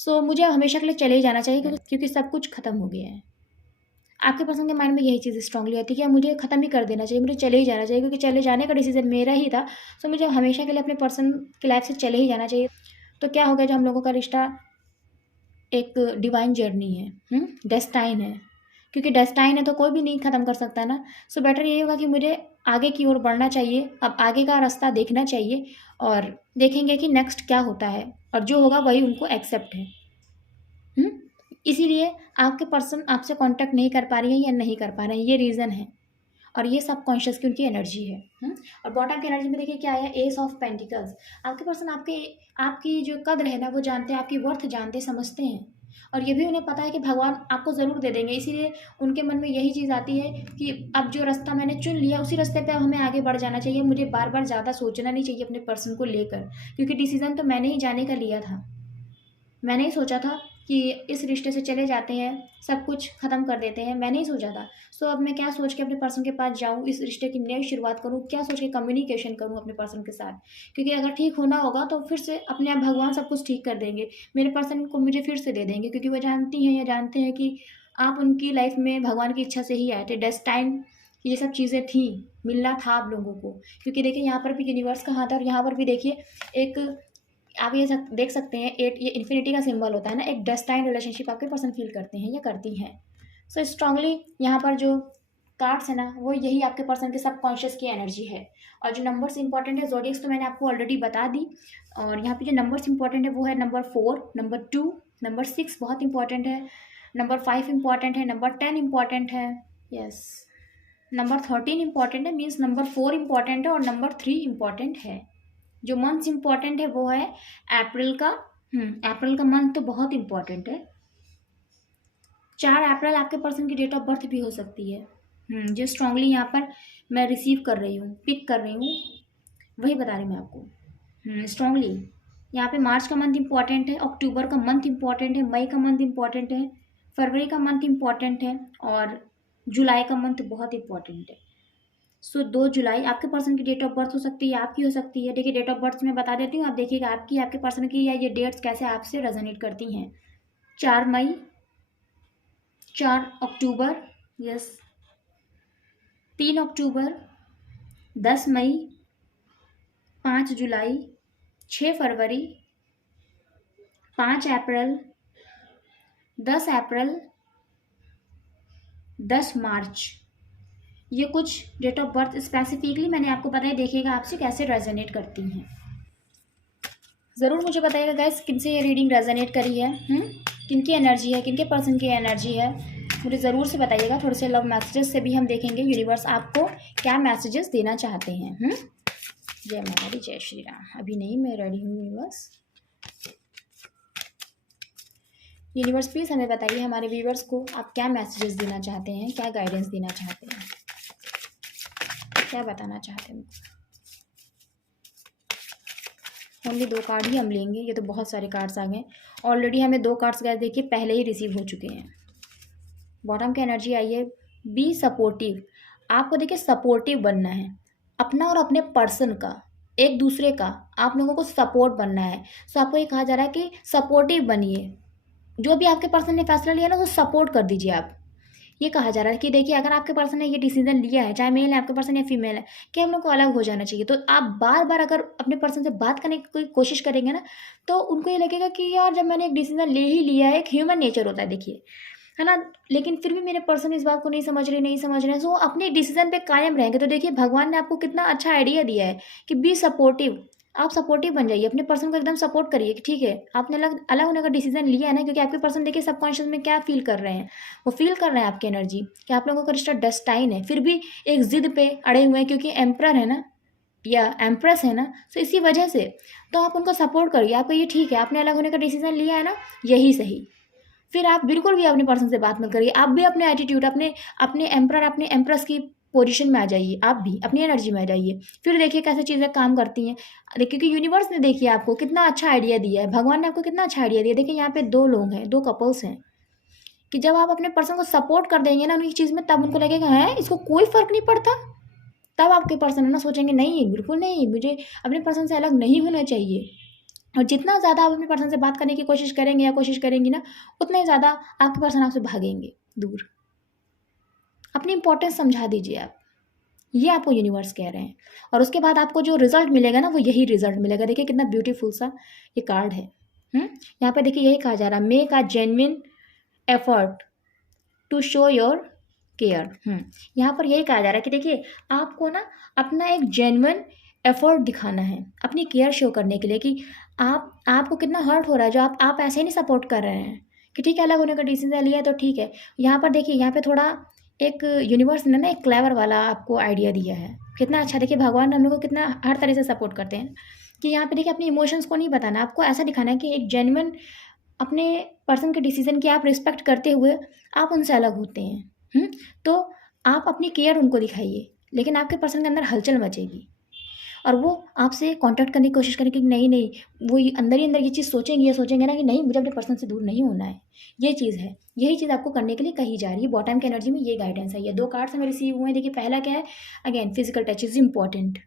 सो मुझे हमेशा के लिए चले ही जाना चाहिए क्योंकि सब कुछ ख़त्म हो गया है। आपके पर्सन के माइंड में यही चीज़ स्ट्रांगली आती है कि मुझे ख़त्म ही कर देना चाहिए, मुझे चले ही जाना चाहिए क्योंकि चले जाने का डिसीजन मेरा ही था। सो मुझे हमेशा के लिए अपने पर्सन की लाइफ से चले ही जाना चाहिए। तो क्या हो गया, जो हम लोगों का रिश्ता एक डिवाइन जर्नी है, डेस्टाइन है, क्योंकि डेस्टाइन है तो कोई भी नहीं ख़त्म कर सकता ना। सो बेटर यही होगा कि मुझे आगे की ओर बढ़ना चाहिए, अब आगे का रास्ता देखना चाहिए और देखेंगे कि नेक्स्ट क्या होता है, और जो होगा वही उनको एक्सेप्ट है। इसीलिए आपके पर्सन आपसे कांटेक्ट नहीं कर पा रही है या नहीं कर पा रहे हैं, ये रीज़न है। और ये सब कॉन्शियस की उनकी एनर्जी है। और बॉटम की एनर्जी में देखिए क्या है, एस ऑफ पेंटिकल्स। आपके पर्सन आपकी जो कद्र है ना वो जानते हैं, आपकी वर्थ जानते समझते हैं, और ये भी उन्हें पता है कि भगवान आपको ज़रूर दे देंगे। इसीलिए उनके मन में यही चीज़ आती है कि अब जो रास्ता मैंने चुन लिया उसी रास्ते पे अब हमें आगे बढ़ जाना चाहिए। मुझे बार बार ज़्यादा सोचना नहीं चाहिए अपने पर्सन को लेकर, क्योंकि डिसीज़न तो मैंने ही जाने का लिया था। मैंने ही सोचा था कि इस रिश्ते से चले जाते हैं, सब कुछ ख़त्म कर देते हैं, मैंने ही सोचा था। सो अब मैं क्या सोच के अपने पर्सन के पास जाऊँ, इस रिश्ते की नई शुरुआत करूँ, क्या सोच के कम्युनिकेशन करूँ अपने पर्सन के साथ, क्योंकि अगर ठीक होना होगा तो फिर से अपने आप भगवान सब कुछ ठीक कर देंगे, मेरे पर्सन को मुझे फिर से दे देंगे, क्योंकि वो जानती हैं या जानते हैं कि आप उनकी लाइफ में भगवान की इच्छा से ही आए थे। डेस्टाइन ये सब चीज़ें थी, मिलना था आप लोगों को, क्योंकि देखिए यहाँ पर भी यूनिवर्स का हाथ है और यहाँ पर भी देखिए एक आप ये देख सकते हैं 8, ये इन्फिनिटी का सिंबल होता है ना। एक डेस्टाइन रिलेशनशिप आपके पर्सन फील करते हैं या करती हैं। सो स्ट्रांगली यहाँ पर जो कार्ड्स है ना वो यही आपके पर्सन के सबकॉन्शियस की एनर्जी है। और जो नंबर्स इंपॉर्टेंट है, ज़ोडिएक्स तो मैंने आपको ऑलरेडी बता दी, और यहाँ पे जो नंबर्स इंपॉर्टेंट है वो है नंबर 4, नंबर 2, नंबर 6 बहुत इंपॉर्टेंट है, नंबर 5 इंपॉर्टेंट है, नंबर 10 इंपॉर्टेंट है, यस, नंबर 13 इंपॉर्टेंट है, मीन्स नंबर 4 इंपॉर्टेंट है, और नंबर 3 इंपॉर्टेंट है। जो मंथ इम्पॉर्टेंट है वो है अप्रैल का। अप्रैल का मंथ तो बहुत इम्पॉर्टेंट है। 4 अप्रैल आपके पर्सन की डेट ऑफ बर्थ भी हो सकती है। जो स्ट्रांगली यहाँ पर मैं रिसीव कर रही हूँ, पिक कर रही हूँ, वही बता रही हूँ मैं आपको स्ट्रांगली। यहाँ पे मार्च का मंथ इम्पॉर्टेंट है, अक्टूबर का मंथ इम्पॉर्टेंट है, मई का मंथ इम्पॉर्टेंट है, फरवरी का मंथ इम्पॉर्टेंट है, और जुलाई का मंथ बहुत इम्पॉर्टेंट है। सो 2 जुलाई आपके पर्सन की डेट ऑफ बर्थ हो सकती है, आपकी हो सकती है। देखिए डेट ऑफ बर्थ मैं बता देती हूँ, आप देखिएगा आपकी, आपके पर्सन की, या ये डेट्स कैसे आपसे रेजोनेट करती हैं। 4 मई, 4 अक्टूबर, यस, 3 अक्टूबर, 10 मई, 5 जुलाई, 6 फरवरी, 5 अप्रैल, 10 अप्रैल, 10 मार्च। ये कुछ डेट ऑफ बर्थ स्पेसिफिकली मैंने आपको बताया, देखिएगा आपसे कैसे रेजोनेट करती हैं। ज़रूर मुझे बताइएगा गाइस किनसे ये रीडिंग रेजोनेट करी है, किनकी एनर्जी है, किनके पर्सन की एनर्जी है, मुझे ज़रूर से बताइएगा। थोड़े से लव मैसेजेस से भी हम देखेंगे यूनिवर्स आपको क्या मैसेजेस देना चाहते हैं। जय माता दी, जय श्री राम। अभी नहीं, मैं रेडी हूँ यूनिवर्स। यूनिवर्स प्लीज़ हमें बताइए, हमारे व्यूवर्स को आप क्या मैसेजेस देना चाहते हैं, क्या गाइडेंस देना चाहते हैं, क्या बताना चाहते हैं। ओनली 2 कार्ड ही हम लेंगे, ये तो बहुत सारे कार्ड्स आ गए ऑलरेडी। हमें 2 कार्ड्स गए देखिए पहले ही रिसीव हो चुके हैं। बॉटम की एनर्जी आई है, बी सपोर्टिव। आपको देखिए सपोर्टिव बनना है, अपना और अपने पर्सन का, एक दूसरे का, आप लोगों को सपोर्ट बनना है। सो आपको ये कहा जा रहा है कि सपोर्टिव बनिए, जो भी आपके पर्सन ने फैसला लिया ना वो सपोर्ट कर दीजिए आप। ये कहा जा रहा है कि देखिए अगर आपके पर्सन ने ये डिसीजन लिया है, चाहे मेल है आपके पर्सन या फीमेल है, कि हम लोग को अलग हो जाना चाहिए, तो आप बार बार अगर अपने पर्सन से बात करने की कोशिश करेंगे ना तो उनको ये लगेगा कि यार जब मैंने एक डिसीजन ले ही लिया है, एक ह्यूमन नेचर होता है देखिए, है ना, लेकिन फिर भी मेरे पर्सन इस बात को नहीं समझ रहे, सो अपने डिसीजन पे कायम रहेंगे। तो देखिए भगवान ने आपको कितना अच्छा आइडिया दिया है कि बी सपोर्टिव, आप सपोर्टिव बन जाइए, अपने पर्सन को एकदम सपोर्ट करिए कि ठीक है आपने अलग अलग होने का डिसीजन लिया है ना, क्योंकि आपके पर्सन देखिए सबकॉन्शियस में क्या फील कर रहे हैं, वो फील कर रहे हैं आपकी एनर्जी कि आप लोगों का रिश्ता डेस्टाइन है, फिर भी एक जिद पे अड़े हुए हैं, क्योंकि एम्परर है ना या एम्प्रेस है ना, तो इसी वजह से तो आप उनको सपोर्ट करिए। आपको ये ठीक है, आपने अलग होने का डिसीजन लिया है ना, यही सही। फिर आप बिल्कुल भी अपने पर्सन से बात मत करिए, आप भी अपने एटीट्यूड, अपने एम्परर, अपने एम्प्रेस की पोजीशन में आ जाइए, आप भी अपनी एनर्जी में आ जाइए। फिर देखिए कैसे चीज़ें काम करती हैं। देखिए कि यूनिवर्स ने देखिए आपको कितना अच्छा आइडिया दिया है, भगवान ने आपको कितना अच्छा आइडिया दिया। देखिए यहाँ पे 2 लोग हैं, 2 कपल्स हैं, कि जब आप अपने पर्सन को सपोर्ट कर देंगे ना उनकी चीज़ में, तब उनको लगेगा है इसको कोई फ़र्क नहीं पड़ता, तब आपके पर्सन है ना सोचेंगे नहीं बिल्कुल नहीं, मुझे अपने पर्सन से अलग नहीं होना चाहिए। और जितना ज़्यादा आप अपने पर्सन से बात करने की कोशिश करेंगे या कोशिश करेंगी ना, उतना ही ज़्यादा आपके पर्सन आपसे भागेंगे दूर। अपनी इंपॉर्टेंस समझा दीजिए आप, ये आपको यूनिवर्स कह रहे हैं। और उसके बाद आपको जो रिजल्ट मिलेगा ना, वो यही रिजल्ट मिलेगा। देखिए कितना ब्यूटीफुल सा ये कार्ड है। यहाँ पे देखिए यही कहा जा रहा है, make a genuine effort to show your care. यहाँ पर यही कहा जा रहा है कि देखिए आपको ना अपना एक जेन्युइन एफर्ट दिखाना है अपनी केयर शो करने के लिए, कि आपको कितना हर्ट हो रहा है, जो आप ऐसे नहीं सपोर्ट कर रहे हैं कि ठीक है अलग होने का डिसीजन लिया है तो ठीक है। यहाँ पर देखिए, यहाँ पे थोड़ा एक यूनिवर्स ने ना एक क्लेवर वाला आपको आइडिया दिया है। कितना अच्छा, देखिए भगवान हम लोग को कितना हर तरह से सपोर्ट करते हैं कि यहाँ पे देखिए अपनी इमोशंस को नहीं बताना, आपको ऐसा दिखाना है कि एक जेन्युइन अपने पर्सन के डिसीजन की आप रिस्पेक्ट करते हुए आप उनसे अलग होते हैं। तो आप अपनी केयर उनको दिखाइए, लेकिन आपके पर्सन के अंदर हलचल मचेगी और वो आपसे कांटेक्ट करने की कोशिश करेंगे कि नहीं, वो अंदर ही अंदर ये चीज़ सोचेंगे, ये सोचेंगे ना कि नहीं मुझे अपने पर्सन से दूर नहीं होना है। ये चीज़ है, यही चीज़ आपको करने के लिए कही जा रही है। बॉटम की एनर्जी में ये गाइडेंस है। ये 2 कार्ड्स हमें रिसीव हुए हैं। देखिए पहला क्या है, again physical touch is important,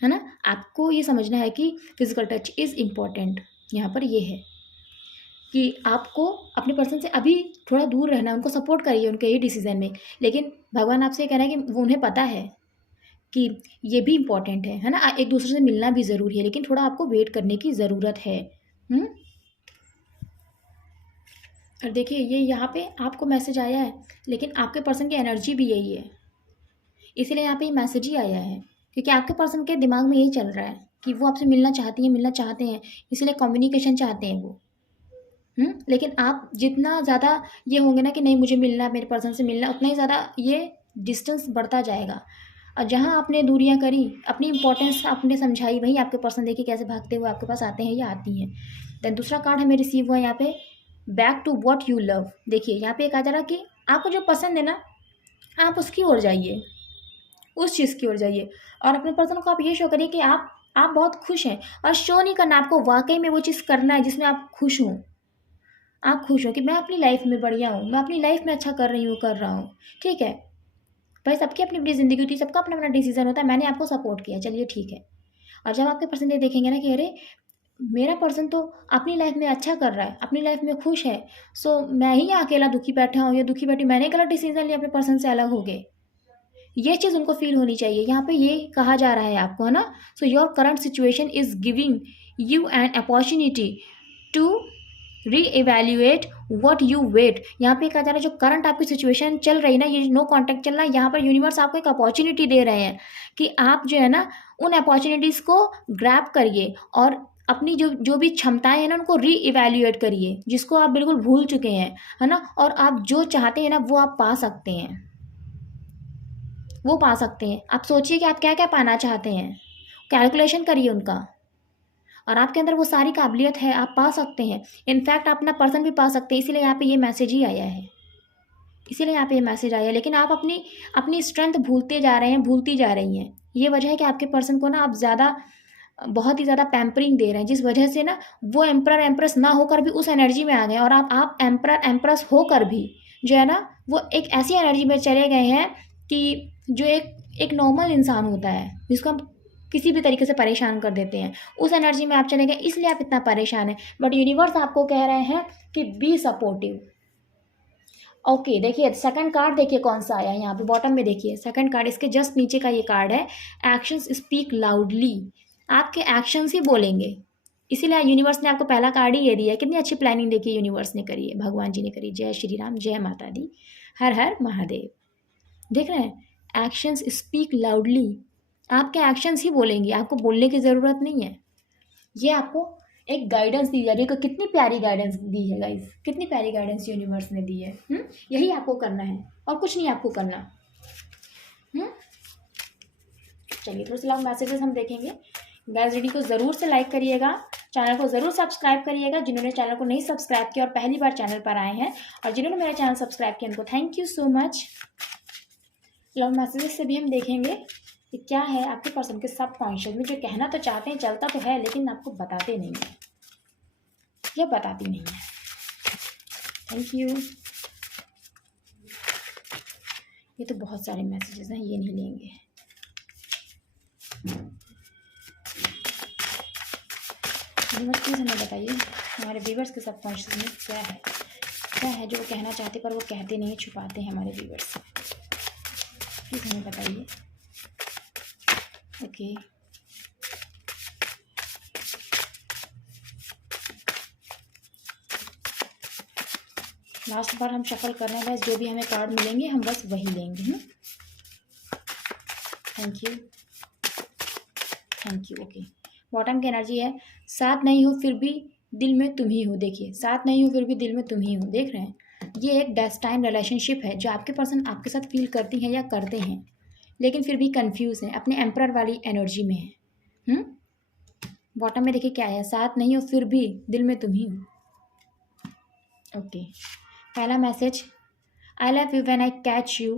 है ना। आपको ये समझना है कि फिजिकल टच इज़ इम्पॉर्टेंट। यहाँ पर ये है कि आपको अपने पर्सन से अभी थोड़ा दूर रहना है, उनको सपोर्ट करिए उनके ही डिसीजन में। लेकिन भगवान आपसे ये कह रहा है कि वो उन्हें पता है कि ये भी इम्पॉर्टेंट है ना, एक दूसरे से मिलना भी ज़रूरी है, लेकिन थोड़ा आपको वेट करने की ज़रूरत है। और देखिए ये यहाँ पे आपको मैसेज आया है, लेकिन आपके पर्सन की एनर्जी भी यही है, इसीलिए यहाँ पे ये मैसेज ही आया है, क्योंकि आपके पर्सन के दिमाग में यही चल रहा है कि वो आपसे मिलना चाहते हैं, इसलिए कम्युनिकेशन चाहते हैं वो। लेकिन आप जितना ज़्यादा ये होंगे ना कि नहीं मुझे मिलना है, मेरे पर्सन से मिलना, उतना ही ज़्यादा ये डिस्टेंस बढ़ता जाएगा। और जहाँ आपने दूरियाँ करी, अपनी इंपॉर्टेंस आपने समझाई, वही आपके पर्सन देखिए कैसे भागते हुए आपके पास आते हैं या आती हैं। देन दूसरा कार्ड हमें रिसीव हुआ यहाँ पे, back to what you love. देखिए यहाँ पे एक आ जा रहा कि आपको जो पसंद है ना, आप उसकी ओर जाइए, उस चीज़ की ओर जाइए और अपने पर्सन को आप ये शो करिए कि आप बहुत खुश हैं। और शो नहीं करना, आपको वाकई में वो चीज़ करना है जिसमें आप खुश हों। आप खुश हो कि मैं अपनी लाइफ में बढ़िया हूँ, मैं अपनी लाइफ में अच्छा कर रहा हूँ, ठीक है। भाई सबकी अपनी अपनी ज़िंदगी होती है, सबका अपना अपना डिसीजन होता है, मैंने आपको सपोर्ट किया, चलिए ठीक है। और जब आपके पर्सन ये देखेंगे ना कि अरे मेरा पर्सन तो अपनी लाइफ में अच्छा कर रहा है, अपनी लाइफ में खुश है, सो मैं ही यहाँ अकेला दुखी बैठा हूँ या दुखी बैठी, मैंने गलत डिसीजन लिया अपने पर्सन से अलग हो गए, ये चीज़ उनको फील होनी चाहिए। यहाँ पे ये कहा जा रहा है आपको, है ना। So your current situation is giving you an opportunity to reevaluate what you wait. यहाँ पे कहा जा रहा है जो करंट आपकी सिचुएशन चल रही है ना, ये नो कॉन्टैक्ट चल रहा है, यहाँ पर यूनिवर्स आपको एक अपॉर्चुनिटी दे रहे हैं कि आप जो है ना उन अपॉर्चुनिटीज़ को ग्रैब करिए और अपनी जो भी क्षमताएं हैं ना उनको री इवेल्यूएट करिए, जिसको आप बिल्कुल भूल चुके हैं, है ना। और आप जो चाहते हैं ना वो आप पा सकते हैं, वो पा सकते हैं। आप सोचिए कि आप क्या क्या पाना चाहते हैं, कैलकुलेशन करिए उनका, और आपके अंदर वो सारी काबिलियत है, आप पा सकते हैं। इनफैक्ट आप अपना पर्सन भी पा सकते हैं, इसीलिए यहाँ पे ये मैसेज ही आया है, इसीलिए यहाँ पे ये मैसेज आया है। लेकिन आप अपनी अपनी स्ट्रेंथ भूलते जा रहे हैं, भूलती जा रही हैं। ये वजह है कि आपके पर्सन को ना आप ज़्यादा बहुत ही ज़्यादा पैम्परिंग दे रहे हैं, जिस वजह से ना वो एम्प्रर एम्प्रेस ना होकर भी उस एनर्जी में आ गए, और आप एम्प्रर एम्प्रेस होकर भी जो है ना वो एक ऐसी एनर्जी में चले गए हैं कि जो एक नॉर्मल इंसान होता है जिसको हम किसी भी तरीके से परेशान कर देते हैं, उस एनर्जी में आप चले गए, इसलिए आप इतना परेशान हैं। बट यूनिवर्स आपको कह रहे हैं कि बी सपोर्टिव। ओके देखिए सेकंड कार्ड देखिए कौन सा आया है यहाँ पे बॉटम में, देखिए सेकंड कार्ड, इसके जस्ट नीचे का ये कार्ड है, एक्शंस स्पीक लाउडली। आपके एक्शंस ही बोलेंगे, इसीलिए यूनिवर्स ने आपको पहला कार्ड ही ये दिया है। कितनी अच्छी प्लानिंग देखिए यूनिवर्स ने करी है, भगवान जी ने करी। जय श्री राम, जय माता दी, हर हर महादेव। देख रहे हैं, एक्शंस स्पीक लाउडली, आपके एक्शंस ही बोलेंगे, आपको बोलने की ज़रूरत नहीं है। ये आपको एक गाइडेंस दी जा रही है, कितनी प्यारी गाइडेंस दी है गाइस, कितनी प्यारी गाइडेंस यूनिवर्स ने दी है। यही आपको करना है और कुछ नहीं आपको करना। चलिए थोड़े से लॉन्ग मैसेजेस हम देखेंगे। गाइस रीडिंग को ज़रूर से लाइक करिएगा, चैनल को ज़रूर सब्सक्राइब करिएगा, जिन्होंने चैनल को नहीं सब्सक्राइब किया और पहली बार चैनल पर आए हैं, और जिन्होंने मेरा चैनल सब्सक्राइब किया उनको thank you so much. Long messages से भी हम देखेंगे कि क्या है आपके पर्सन के सब कॉन्शियस में, जो कहना तो चाहते हैं, चलता तो है, लेकिन आपको बताते नहीं है या बताती नहीं है। Thank you. ये तो बहुत सारे मैसेजेस हैं, ये नहीं लेंगे। व्यूअर्स प्लीज़ हमें बताइए हमारे व्यूअर्स के सबकॉन्शियस में क्या है जो वो कहना चाहते पर वो कहते नहीं, छुपाते हैं हमारे व्यूअर्स। प्लीज़ हमें बताइए। ओके, लास्ट बार हम शफल कर रहे हैं, बस जो भी हमें कार्ड मिलेंगे हम बस वही लेंगे। Thank you, thank you. Okay, bottom की एनर्जी है, साथ नहीं हो फिर भी दिल में तुम ही हो। देखिए, साथ नहीं हो फिर भी दिल में तुम ही हो, देख रहे हैं। ये एक डेस्टाइन रिलेशनशिप है जो आपके पर्सन आपके साथ फील करती हैं या करते हैं, लेकिन फिर भी कंफ्यूज हैं, अपने एम्परर वाली एनर्जी में है। बॉटम में देखिए क्या है, साथ नहीं हो फिर भी दिल में तुम ही हो। ओके, पहला message, I love you when I catch you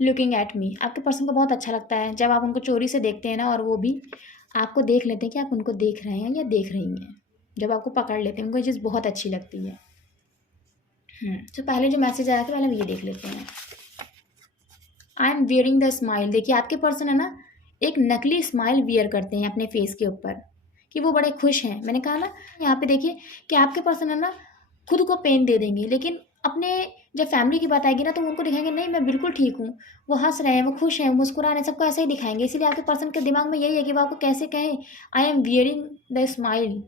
looking at me. आपके पर्सन को बहुत अच्छा लगता है जब आप उनको चोरी से देखते हैं ना, और वो भी आपको देख लेते हैं कि आप उनको देख रहे हैं या देख रही हैं। जब आपको पकड़ लेते हैं उनको ये चीज़ बहुत अच्छी लगती है। तो पहले जो मैसेज आया था पहले हम ये देख लेते हैं। I am wearing the smile. देखिए, आपके पर्सन है ना एक नकली स्माइल वियर करते हैं अपने फेस के ऊपर कि वो बड़े खुश हैं। मैंने कहा ना यहाँ पे देखिए कि आपके पर्सन है ना खुद को पेन दे देंगे, लेकिन अपने जब फैमिली की बात आएगी ना तो उनको दिखाएंगे नहीं मैं बिल्कुल ठीक हूँ, वो हंस रहे हैं, वो खुश हैं, मुस्कुरा रहे हैं, सबको ऐसे ही दिखाएंगे। इसीलिए आपके पर्सन के दिमाग में यही है कि वो आपको कैसे कहें I am wearing the smile,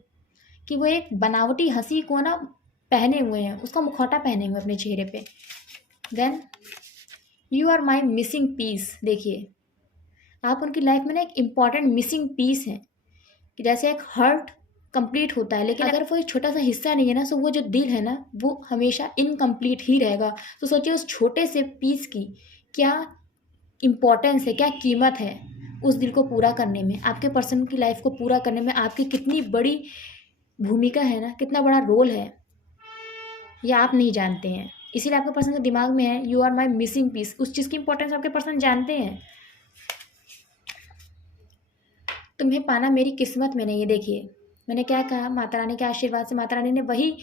कि वो एक बनावटी हंसी को ना पहने हुए हैं, उसका मुखौटा पहने हुए अपने चेहरे पे। Then you are my missing piece. देखिए, आप उनकी लाइफ में ना एक इम्पॉर्टेंट मिसिंग पीस हैं, कि जैसे एक हर्ट कंप्लीट होता है, लेकिन अगर वो एक छोटा सा हिस्सा नहीं है ना, तो वो जो दिल है ना वो हमेशा इनकम्प्लीट ही रहेगा। तो सोचिए उस छोटे से पीस की क्या इम्पोर्टेंस है, क्या कीमत है उस दिल को पूरा करने में, आपके पर्सन की लाइफ को पूरा करने में आपकी कितनी बड़ी भूमिका है ना, कितना बड़ा रोल है, ये आप नहीं जानते हैं। इसीलिए आपके पर्सन के दिमाग में है you are my missing piece. उस चीज़ की इंपॉर्टेंस आपके पर्सन जानते हैं। तुम्हें पाना मेरी किस्मत में नहीं है। देखिए, मैंने क्या कहा, माता रानी के आशीर्वाद से माता रानी ने वही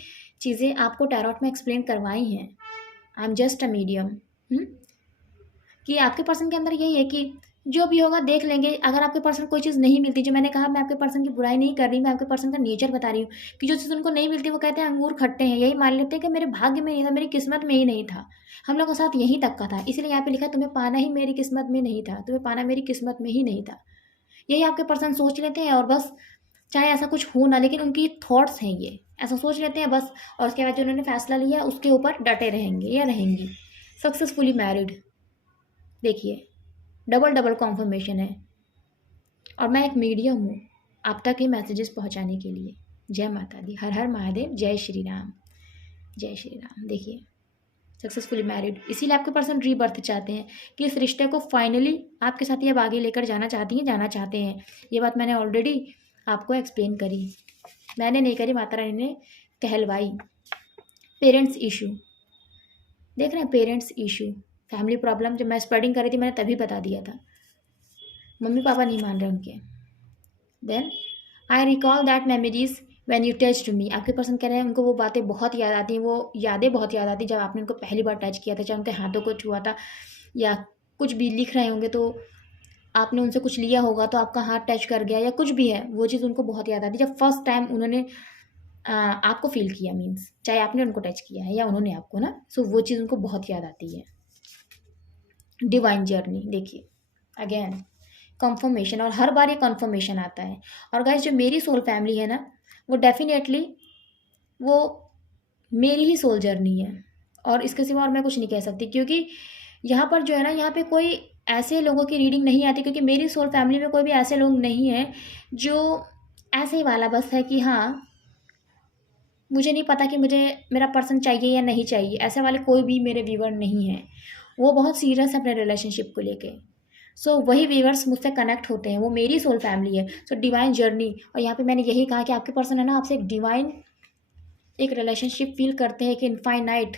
चीज़ें आपको टैरोट में एक्सप्लेन करवाई हैं। I am just a medium. कि आपके पर्सन के अंदर यही है कि जो भी होगा देख लेंगे। अगर आपके पर्सन कोई चीज़ नहीं मिलती, जो मैंने कहा मैं आपके पर्सन की बुराई नहीं कर रही, मैं आपके पर्सन का नेचर बता रही हूँ कि जो चीज़ उनको नहीं मिलती वो कहते हैं अंगूर खट्टे हैं, यही मान लेते हैं कि मेरे भाग्य में नहीं था, मेरी किस्मत में ही नहीं था। हम लोग का साथ यहीं तक का था, इसलिए यहाँ पे लिखा तुम्हें पाना ही मेरी किस्मत में नहीं था, तुम्हें पाना मेरी किस्मत में ही नहीं था। यही आपके पर्सन सोच लेते हैं, और बस चाहे ऐसा कुछ हो ना, लेकिन उनकी थॉट्स हैं ये, ऐसा सोच लेते हैं बस, और उसके बाद जो उन्होंने फैसला लिया उसके ऊपर डटे रहेंगे या रहेंगी। Successfully married. देखिए, डबल कॉन्फर्मेशन है, और मैं एक मीडियम हूँ आप तक ये मैसेजेस पहुँचाने के लिए। जय माता दी, हर हर महादेव, जय श्री राम, जय श्री राम। देखिए, सक्सेसफुली मैरिड, इसीलिए आपके पर्सन रीबर्थ चाहते हैं कि इस रिश्ते को फाइनली आपके साथ ये अब आगे लेकर जाना चाहते हैं। ये बात मैंने ऑलरेडी आपको एक्सप्लेन करी, मैंने नहीं करी, माता रानी ने कहलवाई। पेरेंट्स इशू, देख रहे हैं, पेरेंट्स इशू, फैमिली प्रॉब्लम। जब मैं स्प्रेडिंग कर रही थी मैंने तभी बता दिया था, मम्मी पापा नहीं मान रहे उनके। Then I recall that memories when you touched me. आपके पर्सन कह रहे हैं उनको वो बातें बहुत याद आती हैं, वो यादें बहुत याद आती जब आपने उनको पहली बार टच किया था, चाहे उनके हाथों को छुआ था, या कुछ भी लिख रहे होंगे तो आपने उनसे कुछ लिया होगा तो आपका हाथ टच कर गया, या कुछ भी है, वो चीज़ उनको बहुत याद आती है जब फर्स्ट टाइम उन्होंने आपको फील किया, मीन्स चाहे आपने उनको टच किया है या उन्होंने आपको ना, सो वो चीज़ उनको बहुत याद आती है। डिवाइन जर्नी, देखिए अगेन कंफर्मेशन, और हर बार ये कंफर्मेशन आता है। और गाइस, जो मेरी सोल फैमिली है ना, वो डेफिनेटली वो मेरी ही सोल जर्नी है, और इसके सिवा और मैं कुछ नहीं कह सकती, क्योंकि यहाँ पर जो है ना, यहाँ पे कोई ऐसे लोगों की रीडिंग नहीं आती, क्योंकि मेरी सोल फैमिली में कोई भी ऐसे लोग नहीं हैं जो ऐसे ही वाला बस है कि हाँ मुझे नहीं पता कि मुझे मेरा पर्सन चाहिए या नहीं चाहिए, ऐसे वाले कोई भी मेरे व्यूवर नहीं हैं। वो बहुत सीरियस है अपने रिलेशनशिप को लेके। सो वही व्यूवर्स मुझसे कनेक्ट होते हैं, वो मेरी सोल फैमिली है। सो डिवाइन जर्नी, और यहाँ पे मैंने यही कहा कि आपके पर्सन है ना आपसे एक डिवाइन एक रिलेशनशिप फील करते हैं, एक इनफाइनाइट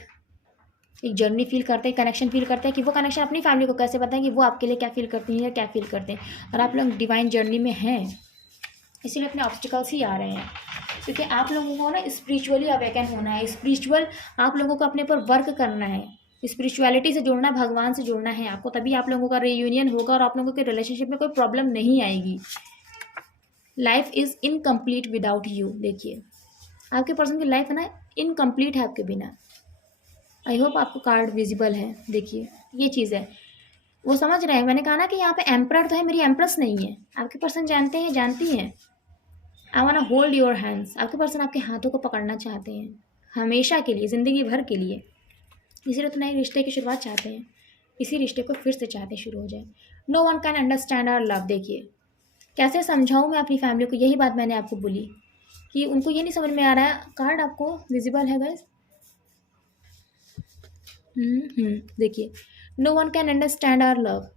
एक जर्नी फील करते हैं, कनेक्शन फील करते हैं, कि वो कनेक्शन अपनी फैमिली को कैसे बताएं कि वो आपके लिए क्या फील करती हैं या क्या फील करते हैं। और आप लोग डिवाइन जर्नी में हैं, इसीलिए अपने ऑब्स्टिकल्स ही आ रहे हैं, क्योंकि आप लोगों को ना स्पिरिचुअली अवेकन होना है, स्पिरिचुअल आप लोगों को अपने पर वर्क करना है, स्पिरिचुअलिटी से जुड़ना, भगवान से जुड़ना है आपको, तभी आप लोगों का रियूनियन होगा और आप लोगों के रिलेशनशिप में कोई प्रॉब्लम नहीं आएगी। Life is incomplete without you. देखिए आपके पर्सन की लाइफ है ना इनकम्प्लीट है आपके बिना। आई होप आपको कार्ड विजिबल है। देखिए ये चीज़ है, वो समझ रहे हैं। मैंने कहा ना कि यहाँ पे एम्परर तो है, मेरी एम्प्रेस नहीं है। आपके पर्सन जानते हैं, जानती हैं। I want hold your hands. आपके पर्सन आपके हाथों को पकड़ना चाहते हैं हमेशा के लिए, ज़िंदगी भर के लिए। इसीलिए तो नए रिश्ते की शुरुआत चाहते हैं, इसी रिश्ते को फिर से चाहते हैं शुरू हो जाए। No one can understand our love. देखिए कैसे समझाऊँ मैं अपनी फैमिली को, यही बात मैंने आपको बोली कि उनको ये नहीं समझ में आ रहा है। कार्ड आपको विजिबल है गाइस। देखिए no one can understand our love.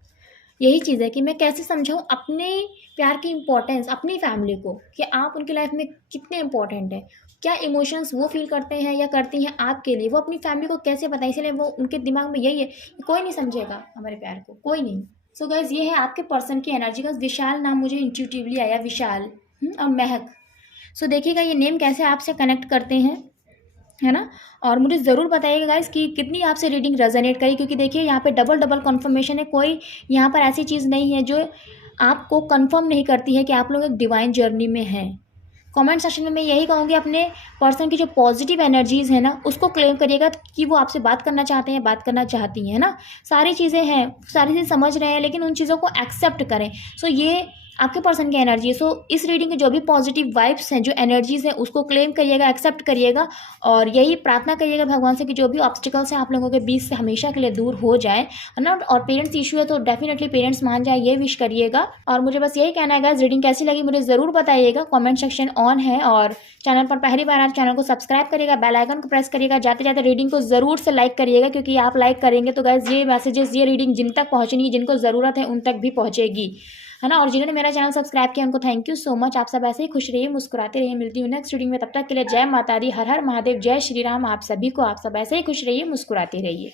यही चीज़ है कि मैं कैसे समझाऊँ अपने प्यार की इम्पोर्टेंस अपनी फैमिली को, कि आप उनकी लाइफ में कितने इम्पोर्टेंट हैं, क्या इमोशंस वो फील करते हैं या करती हैं आपके लिए, वो अपनी फैमिली को कैसे बताएं। इसलिए वो उनके दिमाग में यही है कि कोई नहीं समझेगा हमारे प्यार को, कोई नहीं। सो गाइज ये है आपके पर्सन की एनर्जी का। विशाल नाम मुझे इंट्यूटिवली आया, विशाल और महक। सो देखिएगा ये नेम कैसे आपसे कनेक्ट करते हैं, है ना। और मुझे ज़रूर बताइएगा गाइस कि कितनी आपसे रीडिंग रेजोनेट करी, क्योंकि देखिए यहाँ पे डबल डबल कन्फर्मेशन है। कोई यहाँ पर ऐसी चीज़ नहीं है जो आपको कंफर्म नहीं करती है कि आप लोग एक डिवाइन जर्नी में हैं। कमेंट सेक्शन में मैं यही कहूँगी, अपने पर्सन की जो पॉजिटिव एनर्जीज़ है ना उसको क्लेम करिएगा कि वो आपसे बात करना चाहते हैं, बात करना चाहती हैं, है ना। सारी चीज़ें हैं, सारी चीज़ें समझ रहे हैं, लेकिन उन चीज़ों को एक्सेप्ट करें। सो ये आपके पर्सन की एनर्जी है। सो इस रीडिंग के जो भी पॉजिटिव वाइब्स हैं, जो एनर्जीज़ हैं, उसको क्लेम करिएगा, एक्सेप्ट करिएगा और यही प्रार्थना करिएगा भगवान से कि जो भी ऑब्स्टिकल्स हैं आप लोगों के बीच से हमेशा के लिए दूर हो जाए, है ना। और पेरेंट्स इशू है तो डेफिनेटली पेरेंट्स मान जाए, ये विश करिएगा। और मुझे बस यही कहना है गाइस, रीडिंग कैसी लगी मुझे ज़रूर बताइएगा, कॉमेंट सेक्शन ऑन है। और चैनल पर पहली बार आए चैनल को सब्सक्राइब करिएगा, बेल आइकन को प्रेस करिएगा, जाते जाते रीडिंग को ज़रूर से लाइक करिएगा, क्योंकि आप लाइक करेंगे तो गाइस ये मैसेजेस, ये रीडिंग जिन तक पहुँचनी है, जिनको ज़रूरत है उन तक भी पहुँचेगी, है ना। और जिन्होंने मेरा चैनल सब्सक्राइब किया उनको थैंक यू सो मच। आप सब ऐसे ही खुश रहिए, मुस्कुराते रहिए। मिलती हूँ नेक्स्ट रीडिंग में, तब तक के लिए जय माता दी, हर हर महादेव, जय श्री राम। आप सभी को, आप सब ऐसे ही खुश रहिए, मुस्कुराते रहिए।